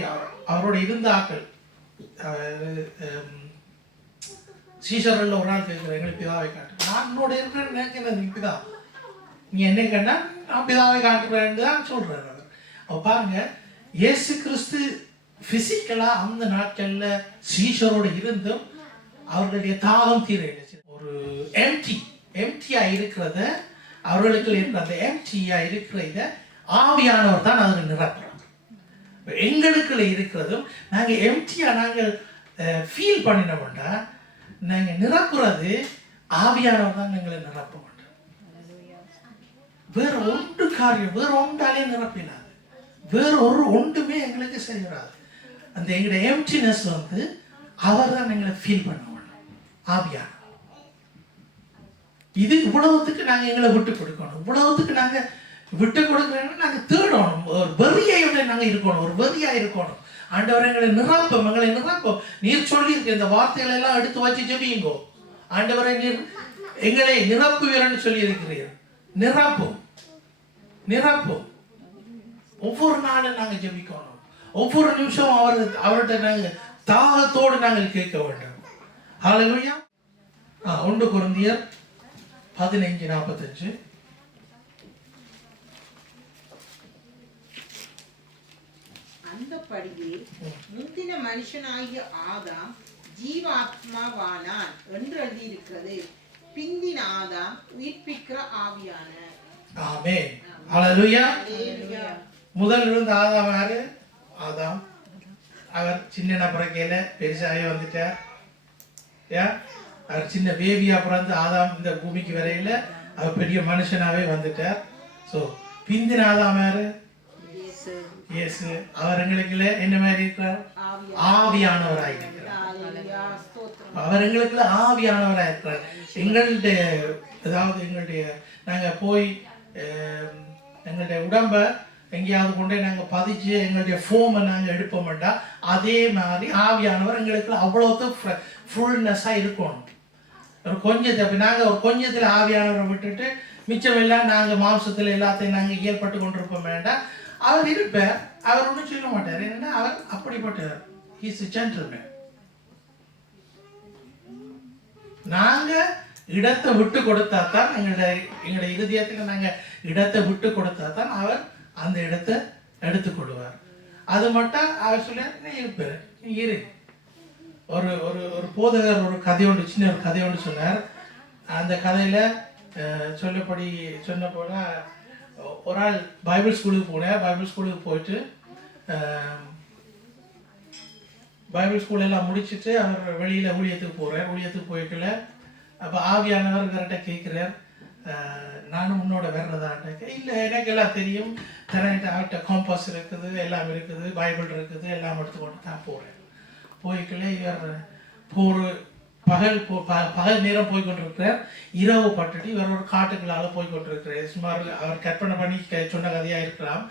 அவரோட இருந்த ஆக்கள் சீஷர்கள் ஒரு நாள் கேட்குறேன் எங்களுக்கு பிதாவை காட்டு. நான் என்னோட இருக்கிறேன்னு நினைக்கிறேன் நீ பிதா நீ என்ன கேட்டா நான் பிதாவை காட்டுறேன்னு தான் சொல்கிறார் அவர். அப்போ பாருங்க இயேசு கிறிஸ்து ஃபிசிக்கலாக அந்த நாட்களில் சீஷரோடு இருந்தும் அவர்களுடைய தாகம் தீரையில ஒரு எம்டியாக இருக்கிறத அவர்களுக்கு இருக்கிற அந்த எம்டியாக இருக்கிற இதை ஆவியானவர் தான் அதில் நிரப்புறாங்க. எங்களுக்குள்ள இருக்கிறதும் நாங்கள் எம்டியாக நாங்கள் ஃபீல் பண்ணினோம்னா நாங்கள் நிரப்புறது ஆவியானவர் தான் எங்களை நிரப்ப மாட்டோம். வேற ஒன்று காரியம் வேற ஒன்றாலே நிரப்பினாது, வேற ஒரு ஒன்றுமே எங்களுக்கு செய்யறாது. அந்த எங்களுடைய எம்டினஸ் அவர் தான் எங்களை ஃபீல் பண்ண வேணும் ஆவியானவர். இது இவ்வளவுத்துக்கு நாங்கள் எங்களை விட்டு கொடுக்கணும், இவ்வளவுத்துக்கு நாங்கள் விட்டு கொடுக்கணும்னா நாங்கள் தேடணும், ஒரு வெறியோட நாங்கள் இருக்கணும், ஒரு வெறியா இருக்கணும். ஆண்டவர் எங்களை நிரப்பம். நீர் சொல்லியிருக்க இந்த வார்த்தைகளை எல்லாம் எடுத்து வச்சு ஜெபியுங்கோ. ஆண்டவரை நீர் எங்களை நிரப்புவீர்னு சொல்லி இருக்கிறீர்கள். நிரப்பும். ஒவ்வொரு நாளும் நாங்கள் ஜெபிக்கணும், ஒவ்வொரு நிமிஷம் அவர்கிட்ட நாங்கள் தாகத்தோடு நாங்கள் கேட்க வேண்டும். ஹல்லேலூயா. 1 கொரிந்தியர் 15:45. அந்தபடியே முந்தின மனுஷனாகிய ஆதாம் ஜீவாத்மாவானான் என்று எழுதியிருக்கிறது. பிந்தின ஆதாம் உயிர்ப்பிக்கிற ஆவியான. ஆமென். ஹல்லேலூயா. முதல் இருந்த ஆதாம் யாரு? ஆதாம். அவர் சின்ன பிறக்கையில பெருசாகி வந்துட்டார். அவர் சின்ன பேபியா பிறந்து ஆதாம் இந்த பூமிக்கு வரையில அவர் பெரிய மனுஷனாவே வந்துட்டார். ஸோ பிந்தின ஆதாம் யாரு? இயேசு. அவர் எங்களுக்குள்ள என்ன மாதிரி இருக்கிறார்? ஆவியானவராய் இருக்கிறார். அவர் எங்களுக்குள்ள ஆவியானவராய் இருக்கிறார். எங்களுடைய நாங்கள் போய் எங்களுடைய உடம்ப எங்கேயாவது கொண்டே நாங்கள் பதிச்சு எங்களுடைய ஃபோமை நாங்கள் எடுப்போம்டா அதே மாதிரி ஆவியானவர் எங்களுக்கு அவ்வளோத்து ஃபுல்னஸாக இருக்கணும். ஒரு கொஞ்சத்தை நாங்கள் ஒரு கொஞ்சத்தில் ஆவியானவரை விட்டுட்டு மிச்சம் எல்லாம் நாங்கள் மாம்சத்தில் எல்லாத்தையும் நாங்கள் இயல்பட்டு கொண்டிருப்போம் வேண்டாம். அவர் இருப்பார், அவர் ஒன்றும் சொல்ல மாட்டார். ஏன்னா அவர் அப்படிப்பட்டவர். He's gentleman. நாங்கள் இடத்தை விட்டு கொடுத்தா தான் எங்களுடைய இருதயத்தில் நாங்கள் இடத்தை விட்டு கொடுத்தா தான் அவர் அந்த இடத்தை எடுத்துக்கொள்வார். அது மட்டும் அவர் சொல்ல நீ இருப்பார், நீ இரு. ஒரு ஒரு ஒரு போதகர் ஒரு சின்ன ஒரு கதை ஒன்று சொன்னார். அந்த கதையில் சொன்ன போல ஒரு ஆள் பைபிள் ஸ்கூலுக்கு போனார். பைபிள் ஸ்கூலுக்கு போயிட்டு பைபிள் ஸ்கூல் எல்லாம் முடிச்சுட்டு அவர் வெளியில் ஊழியத்துக்கு போகிறார். ஊழியத்துக்கு போய்க்கல. அப்போ ஆவியானவர் கரெக்டாக கேட்குறார், நானும் உன்னோட வர்றதான்ட்டு. இல்லை எனக்கு எல்லாம் தெரியும், அவர்கிட்ட காம்பஸ் இருக்குது, எல்லாம் இருக்குது, பைபிள் இருக்குது, எல்லாம் எடுத்துக்கொண்டு தான் போகிறேன். போய்க்கல இவர் பகல் நேரம் போய்கொண்டிருக்கிறார். இரவு பட்டுட்டு இவர் ஒரு காட்டுகளால் போய்கொண்டிருக்கிறார். சுமார் அவர் கற்பனை பண்ணி சொன்ன கதையாக இருக்கலாம்.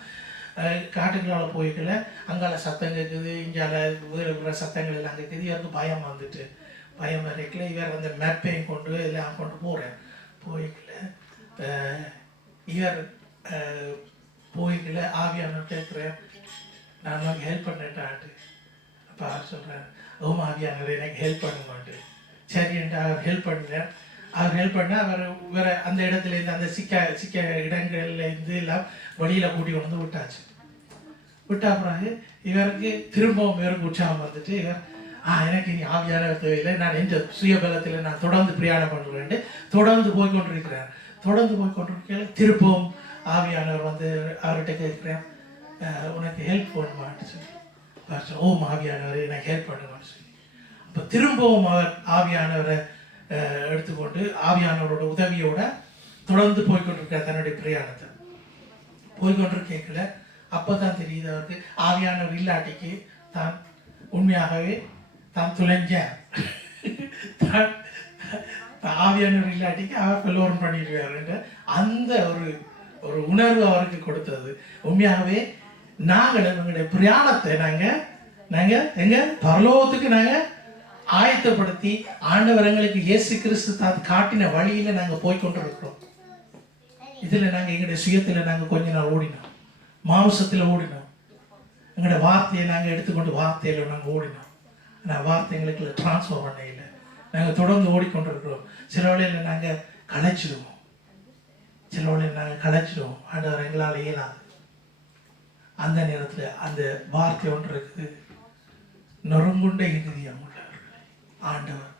காட்டுகளால் போய்க்கல அங்கால சத்தம் கேட்குது, இங்கால வேறு சத்தங்கள் எல்லாம் கேட்குது. இவருக்கு பயம் வரைக்கல இவர் அந்த மேப்பையும் கொண்டு எல்லாம் கொண்டு போகிறேன். போய்க்கல இவர் போய்க்கல ஆவியானவர் கேட்குறேன், நான் உனக்கு ஹெல்ப் பண்ணேன்டான்ட்டு. அப்போ அவர் சொல்கிறார், ஓம் ஆவியானவர் எனக்கு ஹெல்ப் பண்ணுவான்ட்டு. சரின்ட்டு அவர் ஹெல்ப் பண்ணினார். அவர் ஹெல்ப் பண்ண அவர் வேற அந்த இடத்துலேருந்து அந்த சிக்க இடங்கள்லேருந்து எல்லாம் வழியில் கூட்டி கொண்டு வந்து விட்டாச்சு. விட்டா பிறகு இவருக்கு திரும்பவும் இவருக்கு உற்சாகம் வந்துட்டு இவர் எனக்கு இனி ஆவியானவர் தேவையில்லை, நான் எந்த சுயபலத்தில் நான் தொடர்ந்து பிரயாணம் பண்ணுறேன்ட்டு தொடர்ந்து போய்கொண்டிருக்கிறார். திரும்பவும் ஆவியானவர் வந்து அவர்கிட்ட கேட்குறேன், உனக்கு ஹெல்ப் பண்ணுவான்னு சொல்லி. ஓம் ஆவியானவர் எனக்கு ஹெல்ப் பண்ணுவான்னு சொல்லி. அப்போ திரும்பவும் அவர் ஆவியானவரை எடுத்துக்கொண்டு ஆவியானவரோட உதவியோட தொடர்ந்து போய்கொண்டிருக்கார் தன்னுடைய பிரயாணத்தை. போய்கொண்டிருக்கல அப்போ தான் தெரியுது அவருக்கு ஆவியானவர் இல்லாட்டிக்கு தான் உண்மையாகவே தான் துளைஞ்சார். ஆவியானவர் இல்லாட்டிக்கு அவர் பெல்லோரம் பண்ணிடுவாருன்ற அந்த ஒரு உணர்வு அவருக்கு கொடுத்தது. உண்மையாகவே நாங்கள் எங்களுடைய பிரயாணத்தை நாங்கள் எங்கள் பரலோகத்துக்கு நாங்கள் ஆயத்தப்படுத்தி ஆண்டவர் எங்களுக்கு இயேசு கிறிஸ்து தான் காட்டின வழியில் நாங்கள் போய்கொண்டிருக்கிறோம். இதில் நாங்கள் எங்களுடைய சுயத்தில் நாங்கள் கொஞ்ச நாள் ஓடினோம், மாம்சத்தில் ஓடினோம். எங்களுடைய வார்த்தையை நாங்கள் எடுத்துக்கொண்டு வார்த்தையில் நாங்கள் ஓடினோம். ஆனால் வார்த்தை எங்களுக்கு டிரான்ஸ்ஃபர் பண்ண இல்லை. நாங்கள் தொடர்ந்து ஓடிக்கொண்டிருக்கிறோம். சில வேளையில் நாங்கள் கலைச்சிடுவோம், சில வேளையில் நாங்கள் கலைச்சிடுவோம். ஆண்டவர் எங்களால் இயலாது. அந்த நேரத்தில் அந்த வார்த்தை ஒன்று இருக்குது, நொறுங்குண்ட இருதயம் உள்ளவர்களை ஆண்டவர்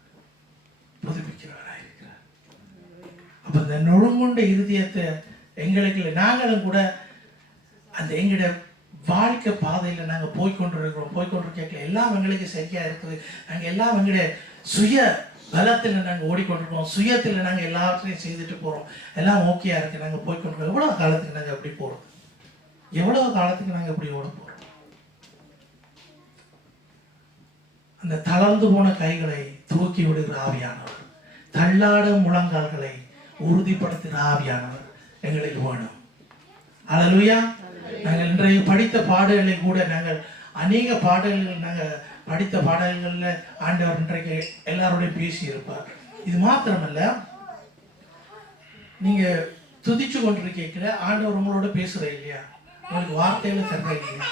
புதுப்பிக்கிறவராக இருக்கிறார். அப்போ இந்த நொறுங்குண்ட இருதயத்தை எங்களுக்கு நாங்களும் கூட அந்த எங்களுடைய வாழ்க்கை பாதையில் நாங்கள் போய்கொண்டிருக்கோம். எல்லாம் எங்களுக்கு சரியா இருக்குது. நாங்கள் எல்லாம் எங்களுடைய சுய பலத்தில் நாங்கள் ஓடிக்கொண்டிருக்கோம், சுயத்தில் நாங்கள் எல்லாவற்றையும் செய்துட்டு போகிறோம், எல்லாம் ஓகேயா இருக்கு, நாங்கள் போய்கொண்டிருக்கோம். எவ்வளோ காலத்துக்கு நாங்கள் எப்படி போகிறோம்? எவ்வளவு காலத்துக்கு நாங்கள் எப்படி ஓட போகிறோம்? அந்த தளர்ந்து போன கைகளை தூக்கி விடுகிற ஆவியானவர், தள்ளாடும் முழங்கால்களை உறுதிப்படுத்துகிற ஆவியானவர் எங்களுக்கு வேணும். அல்லேலூயா. நாங்கள் இன்றைய படித்த பாடல்களை கூட நாங்கள் அநேக பாடல்கள் நாங்கள் படித்த பாடல்களில் ஆண்டவர் இன்றைக்கு எல்லாரோடையும் பேசி இருப்பார். இது மாத்திரமல்ல, நீங்க துதிச்சு கொண்டிருக்கீங்கள ஆண்டவர் உங்களோட பேசுற இல்லையா, உங்களுக்கு வார்த்தைகளை தர்ற இல்லையா,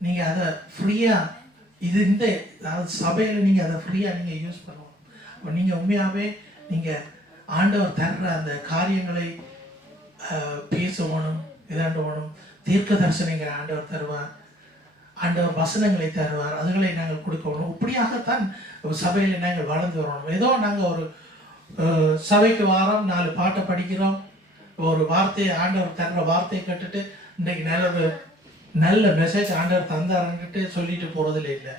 நீங்க அதை ஃப்ரீயா இது இந்த அதாவது சபையில நீங்க அதை ஃப்ரீயா நீங்க யூஸ் பண்ணணும். அப்போ நீங்க உண்மையாவே நீங்க ஆண்டவர் தர்ற அந்த காரியங்களை பேசணும், இதாண்டவனும் தீர்க்க தரிசனங்களை ஆண்டவர் தருவார், ஆண்டவர் வசனங்களை தருவார், அதுகளை நாங்கள் கொடுக்கணும். இப்படியாகத்தான் சபையில் நாங்கள் வளர்ந்து வரணும். ஏதோ நாங்கள் ஒரு சபைக்கு வாரம் 4 பாட்டை படிக்கிறோம், ஒரு வார்த்தையை ஆண்டவர் தர்ற வார்த்தையை கேட்டுட்டு இன்றைக்கு நல்ல மெசேஜ் ஆண்டவர் தந்தாருன்னுட்டு சொல்லிட்டு போகிறதுல இல்லை.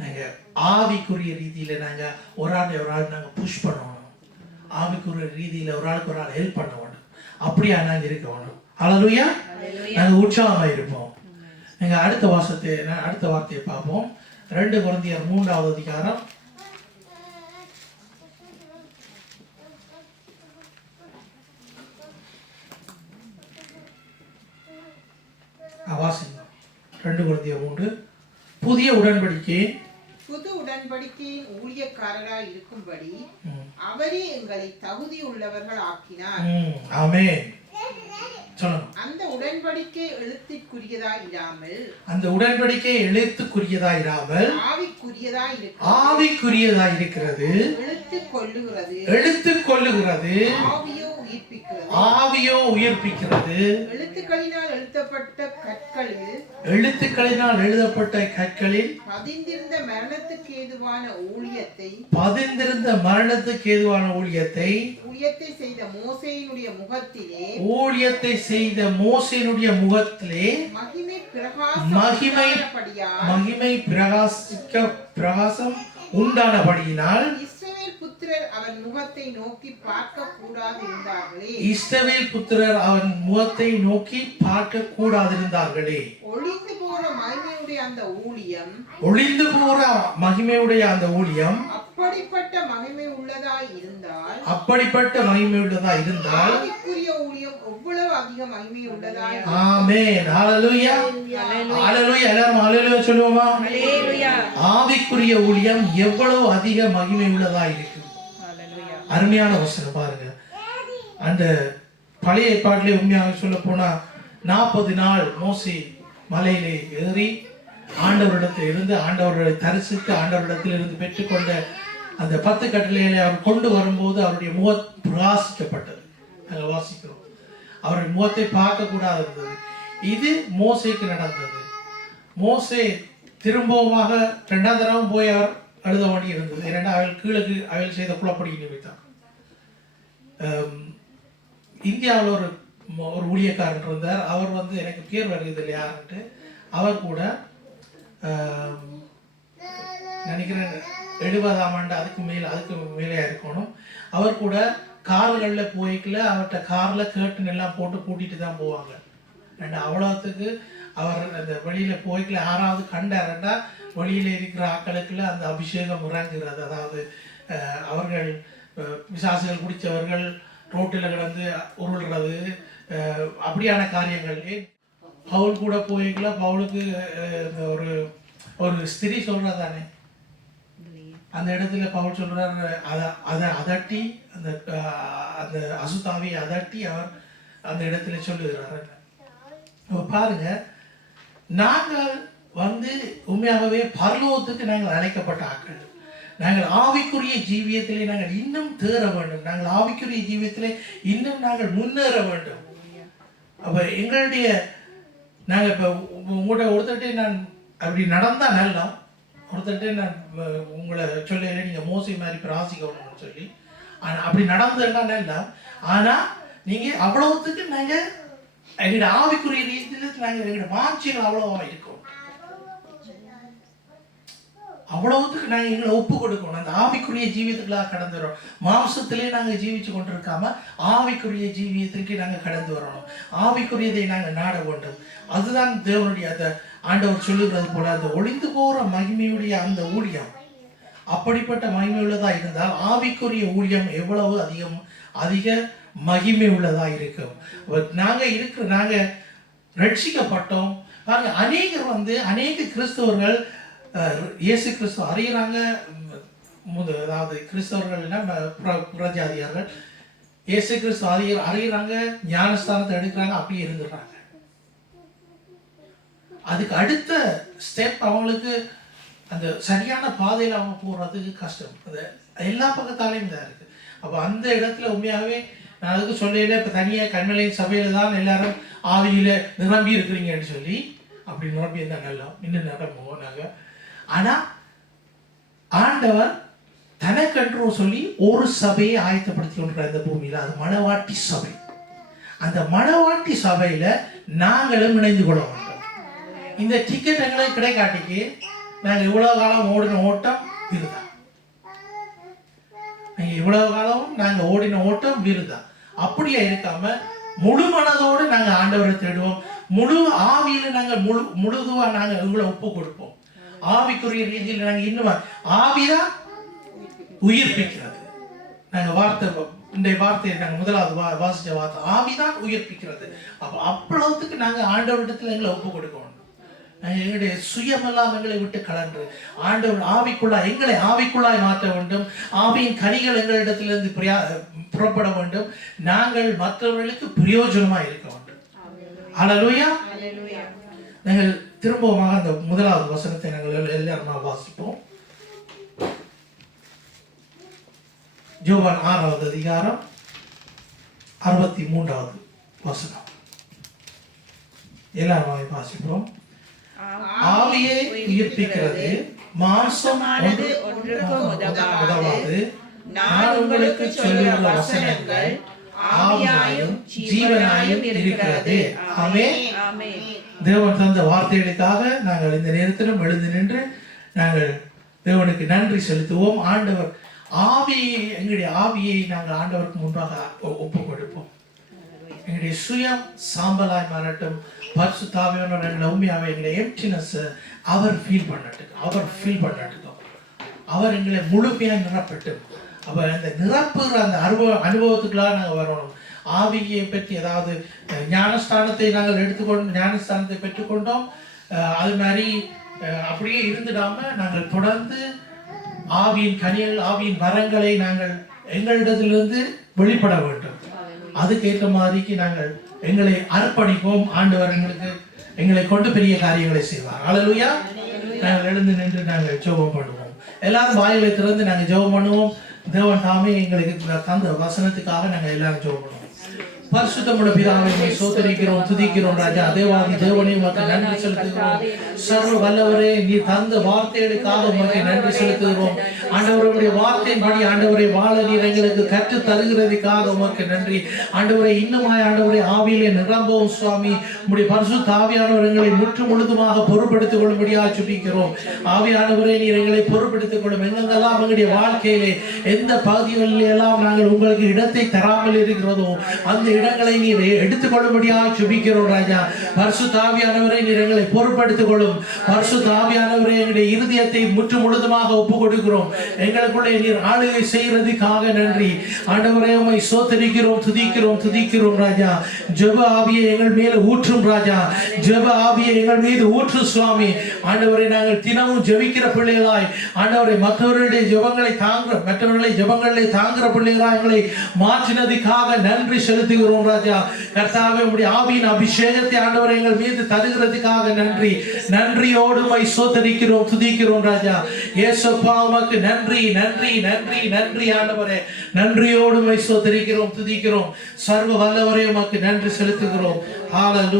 நாங்கள் ஆவிக்குரிய ரீதியில் நாங்கள் ஒரு ஆள் நாங்கள் புஷ் பண்ணணும், ஆவிக்குரிய ரீதியில் ஒரு ஆள் ஹெல்ப் பண்ண வேண்டும். அப்படியா நாங்கள் இருக்க வேணும். அல்லேலூயா. நாங்கள் உற்சாகமாக இருப்போம். நீங்கள் அடுத்த வார்த்தையை பார்ப்போம். 2 கொரிந்தியர் 3வது அதிகாரம் 2 கொரிந்தியர் 3. புது உடன்படிக்கையின் ஊழியக்காரராய் இருக்கும்படி அவரே எங்களை தகுதி உள்ளவர்கள் ஆக்கினார். ஆமென். அந்த உடன்படிக்கை எழுத்துக்குரியதாயிராமல் ஆவிக்குரியதாய் இருக்கிறது, எழுத்துக் கொள்ளுகிறது, ஆவியோ உயிர்ப்பிக்கிறது. எழுத்துக்களினால் எழுதப்பட்ட கற்களில் பதிந்திருந்த மரணத்துக்கு ஏதுவான ஊழியத்தை செய்த மோசேயினுடைய முகத்திலே மகிமை பிரகாசம் உண்டானபடியினால் இஸ்ரவேல் புத்திரர் அவன் முகத்தை நோக்கி பார்க்க கூடாதிருந்தார்களே. ஒளிந்து போற மகிமையுடைய அந்த ஊழியம் அப்படிப்பட்ட மகிமை உள்ளதாய் இருந்தால் ஊழியம் எவ்வளவு அதிக மகிமை உள்ளதாய். ஆமென். ஹல்லேலூயா. ஹல்லேலூயா. எல்லாரும் ஹல்லேலூயா சொல்லுவோமா? ஹல்லேலூயா. ஆவிக்குரிய ஊழியம் எவ்வளவு அதிக மகிமை உள்ளதாய் இருக்கு. அருமையான வசனம் பாருங்க. அந்த பழைய ஏற்பாட்டிலே உண்மையாக சொல்ல போனா 40 நாள் மோசே மலையிலே ஏறி ஆண்டவரிடத்தில் இருந்து ஆண்டவரை தரிசித்து ஆண்டவரிடத்தில் இருந்து பெற்றுக்கொண்ட அந்த 10 கட்டளைகளை அவர் கொண்டு வரும்போது அவருடைய முகம் பிரகாசிக்கப்பட்டது. நாங்கள் வாசிக்கிறோம், அவருடைய முகத்தை பார்க்க கூடாது இருந்தது. இது மோசேக்கு நடந்தது. மோசே திரும்பவுமாக 2ஆம் தடவை போய் அவர் அழுத வேண்டி இருந்தது. ஏன்னா அவள் செய்த குழப்படி நிமித்தம். இந்தியாவில் ஒரு ஊழியக்காரர் இருந்தார். அவர் எனக்கு பேர் வருகிறது இல்லையான்ட்டு அவர் கூட நினைக்கிறேன் 70ஆம் ஆண்டு அதுக்கு மேலே இருக்கணும். அவர் கூட கார்களில் போய்க்கல, அவர்கிட்ட காரில் கேட்டுன்னு எல்லாம் போட்டு கூட்டிகிட்டு தான் போவாங்க. அவ்வளோத்துக்கு அவர் அந்த வெளியில் போய்க்கல 6வது கண்டாரண்டா வெளியில் இருக்கிற ஆக்களுக்குள்ள அந்த அபிஷேகம் இறங்குகிறது. அதாவது அவர்கள் பிசாசுகள் குடித்தவர்கள் ரோட்டில் கிடந்து உருள்றது அப்படியான காரியங்கள். பவுல் கூட போய்க்கல, பவுலுக்கு ஒரு ஸ்திரீ சொல்றதானே அந்த இடத்துல பவுல் சொல்றாரு, அதை அதட்டி அந்த அந்த அசுத்தாவியை அதட்டி அவர் அந்த இடத்துல சொல்லுகிறார். பாருங்க, நாங்கள் உண்மையாகவே பரலோகத்துக்கு நாங்கள் அழைக்கப்பட்ட ஆட்கள். நாங்கள் ஆவிக்குரிய ஜீவியத்திலே நாங்கள் இன்னும் தேற வேண்டும். நாங்கள் ஆவிக்குரிய ஜீவியத்திலே இன்னும் நாங்கள் முன்னேற வேண்டும். அப்போ எங்களுடைய நாங்கள் இப்போ உங்களோட ஒருத்தட்டே நான் அப்படி நடந்தால் நல்லா, ஒருத்தட்டே நான் உங்களை சொல்ல நீங்கள் மோசி மாதிரி பிராசிக்கணும்னு சொல்லி, ஆனால் அப்படி நடந்ததுன்னா நல்லா. ஆனால் நீங்கள் அவ்வளவுத்துக்கு நாங்கள் எங்களோட ஆவிக்குரிய ரீதியில் நாங்கள் எங்களோட வாஞ்சிகள் அவ்வளோவா இருக்கும். அவ்வளவுத்துக்கு நாங்கள் எங்களை ஒப்பு கொடுக்கணும். அந்த ஆவிக்குரிய ஜீவியத்துக்களாக கடந்து வரோம். மாம்சத்திலே நாங்கள் ஜீவிச்சு கொண்டிருக்காம ஆவிக்குரிய ஜீவியத்திற்கு நாங்கள் கடந்து வரணும். ஆவிக்குரியதை நாங்கள் நாட வேண்டும். அதுதான் தேவனுடைய அந்த ஆண்டவர் சொல்லுகிறது போல அந்த ஒளிந்து போகிற மகிமையுடைய அந்த ஊழியம் அப்படிப்பட்ட மகிமை உள்ளதா இருந்தால் ஆவிக்குரிய ஊழியம் எவ்வளவு அதிக மகிமை உள்ளதா இருக்கும். நாங்கள் ரட்சிக்கப்பட்டோம் பாருங்க. அநேக கிறிஸ்தவர்கள் இயேசு கிறிஸ்துவ அறிகிறாங்க. அதாவது கிறிஸ்தவர்கள் புறஜாதியார்கள் இயேசு கிறிஸ்துவ அறிகிறாங்க, ஞானஸ்தானத்தை எடுக்கிறாங்க, அப்படியே இருந்துடுறாங்க. அதுக்கு அடுத்த ஸ்டெப் அவங்களுக்கு அந்த சரியான பாதையில் அவங்க போகிறதுக்கு கஷ்டம். அது எல்லா பக்கத்தாலையும் தான் இருக்குது. அப்போ அந்த இடத்துல உண்மையாகவே நான் அதுக்கு சொல்லல, இப்போ தனியாக கண்மலையின் சபையில் தான் எல்லாரும் ஆவியில் நிரம்பி இருக்கிறீங்கன்னு சொல்லி அப்படி நிரம்பி இருந்தால் நல்லா இன்னும் நிரம்புவோம் நாங்கள். ஆனால் ஆண்டவர் தனக்கென்று சொல்லி ஒரு சபையை ஆயத்தப்படுத்தி கொண்டிருக்கிற இந்த பூமியில், அது மணவாட்டி சபை. அந்த மணவாட்டி சபையில் நாங்களும் இணைந்து கொள்ள வேண்டும். இந்த டிக்கெட் எங்களுக்கு கிடைக்காட்டிக்கு நாங்கள் இவ்வளவு காலம் ஓடின ஓட்டம் விருதா. இவ்வளவு காலம் நாங்கள் ஓடின ஓட்டம் விருதா. அப்படியே இருக்காம முழு மனதோடு நாங்கள் ஆண்டவரை தேடுவோம். முழு ஆவியில நாங்கள் முழுதுவா நாங்கள் எங்களை ஒப்பு கொடுப்போம். ஆவிக்குரிய ரீதியில் நாங்கள் இன்னும் ஆவிதான் உயிர்ப்பிக்கிறது. நாங்கள் வார்த்தையை நாங்கள் முதலாவது வாசிச்ச வார்த்தை ஆவிதான் உயிர்ப்பிக்கிறது. அப்போ அவ்வளவுக்கு நாங்கள் ஆண்டவரிடத்தில் எங்களை ஒப்பு கொடுக்கணும். நாங்கள் எங்களுடைய சுயமெல்லாம் எங்களை விட்டு கலன்று ஆண்டவர் எங்களை ஆவிக்குள்ளாய் மாற்ற வேண்டும். ஆவியின் கனிகள் எங்களிடத்திலிருந்து புறப்பட வேண்டும். நாங்கள் மற்றவர்களுக்கு பிரயோஜனமாக இருக்க வேண்டும். அல்லேலூயா. நாங்கள் திரும்பமாக அந்த முதலாவது வசனத்தை நாங்கள் எல்லாரும் வாசிப்போம். யோவான் 6வது அதிகாரம் 63வது வசனம். எல்லாரும் வாசிப்போம். ஆவியை உயிர்ப்பிக்கிறது, மாம்சமானது ஒன்றுக்கும் உதவாது. நான் உங்களுக்கு சொல்லுகிற வசனங்கள் ஆவியாயும் ஜீவனாயும் இருக்கிறது. ஆமென். தேவன் தந்த வார்த்தைகளுக்காக நாங்கள் இந்த நேரத்திலும் எழுந்து நின்று நாங்கள் தேவனுக்கு நன்றி செலுத்துவோம். ஆண்டவர் எங்களுடைய ஆவியை நாங்கள் ஆண்டவருக்கு முன்பாக ஒப்பு கொடுப்போம். எங்களுடைய சுயம் சாம்பலாய் மாறட்டும். பரிசுத்த ஆவியானவர் எங்களை உண்மையாக எங்களை எம்ப்டினஸ் அவர் ஃபீல் பண்ணட்டும். அவர் எங்களை முழுமையாக நிரப்பட்டும். அவர் அந்த நிரப்புகிற அந்த அனுபவத்துக்கெல்லாம் நாங்கள் வரணும். ஆவியை பற்றி அதாவது ஞானஸ்தானத்தை நாங்கள் ஞானஸ்தானத்தை பெற்றுக்கொண்டோம். அது மாதிரி அப்படியே இருந்துடாம நாங்கள் தொடர்ந்து ஆவியின் கனிகள், ஆவியின் வரங்களை நாங்கள் எங்களிடத்திலிருந்து வெளிப்பட வேண்டும். அதுக்கேற்ற மாதிரிக்கு நாங்கள் எங்களை அர்ப்பணிப்போம். ஆண்டவர் எங்களை கொண்டு பெரிய காரியங்களை செய்வார். அல்லேலூயா. நாங்கள் எழுந்து நின்று நாங்கள் ஜெபம் பண்ணுவோம். எல்லாரும் வாயிலை திறந்து நாங்கள் ஜெபம் பண்ணுவோம். தேவன் தாமே எங்களுக்கு தந்த வசனத்துக்காக நாங்கள் எல்லாரும் ஜெபம் பண்ணுவோம். பரிசுத்தமுள்ள பிதாவை சோதரிக்கிறோம், துதிக்கிறோம். ராஜா தேவாதி தேவனே உமக்கு நன்றி செலுத்துகிறோம். சர்வ வல்லவரே, நீ தந்த வார்த்தைகளுக்காக உமக்கு நன்றி செலுத்துகிறோம். ஆண்டவருடைய வார்த்தையின்படி ஆண்டவரை வாழ நீர் எங்களுக்கு கற்று தருகிறதுக்காக உமக்கு நன்றி. ஆண்டவரை இன்னுமாய் ஆண்டவரை ஆவியிலே நிரம்பவும் சுவாமி, உம்முடைய பரிசுத்த ஆவியானவர் எங்களை முற்று முழுதுமாக பொறுப்படுத்திக் கொள்ளும்படியாக சுபிக்கிறோம். ஆவியானவரே, நீர் எங்களை பொறுப்படுத்திக் கொள்ளும். எங்கெங்கெல்லாம் எங்களுடைய வாழ்க்கையிலே எந்த பகுதிகளில் எல்லாம் நாங்கள் உங்களுக்கு இடத்தை தராமல் இருக்கிறதோ அந்த இடங்களை நீர் எடுத்துக்கொள்ளும்படியாக ஜெபிக்கிறோம் ராஜா. பரிசுத்த ஆவியானவரை நீர் எங்களை பொறுப்படுத்திக் கொள்ளும். பரிசுத்த ஆவியானவரை எங்களுடைய இருதயத்தை முற்று முழுதுமாக ஒப்பு கொடுக்கிறோம். எங்களுக்குள்ளே நீர் ஆளுகை செய்யறதுக்காக நன்றி ஆண்டவரே. உம்மை ஸ்தோத்திரிக்கிறோம், துதிக்கிறோம் ராஜா. ஜெப ஆவியை எங்கள் மேல ஊற்றும் ராஜா. ஜெப ஆவியை எங்கள் மீது ஊற்று சுவாமி. ஆண்டவரை நாங்கள் தினமும் ஜெபிக்கிற பிள்ளைகளாய் ஆண்டவரை மற்றவர்களுடைய ஜெபங்களை தாங்குற பிள்ளைகளாய் எங்களை மாற்றினதுக்காக நன்றி செலுத்துகிறோம் ராஜா. கர்த்தாவே உம்முடைய ஆவியின் அபிஷேகத்தை ஆண்டவரை எங்கள் மீது தருகிறதுக்காக நன்றி. நன்றியோடு உம்மை ஸ்தோத்திரிக்கிறோம், துதிக்கிறோம் ராஜா. இயேசுப்பா உமக்கு நன்றி நன்றி நன்றி நன்றி ஆண்டவரே. நன்றியோடு உம்மை ஸ்தோத்திரிக்கிறோம், துதிக்கிறோம். சர்வ வல்லவரே உமக்கு நன்றி செலுத்துகிறோம். ஹalleluya.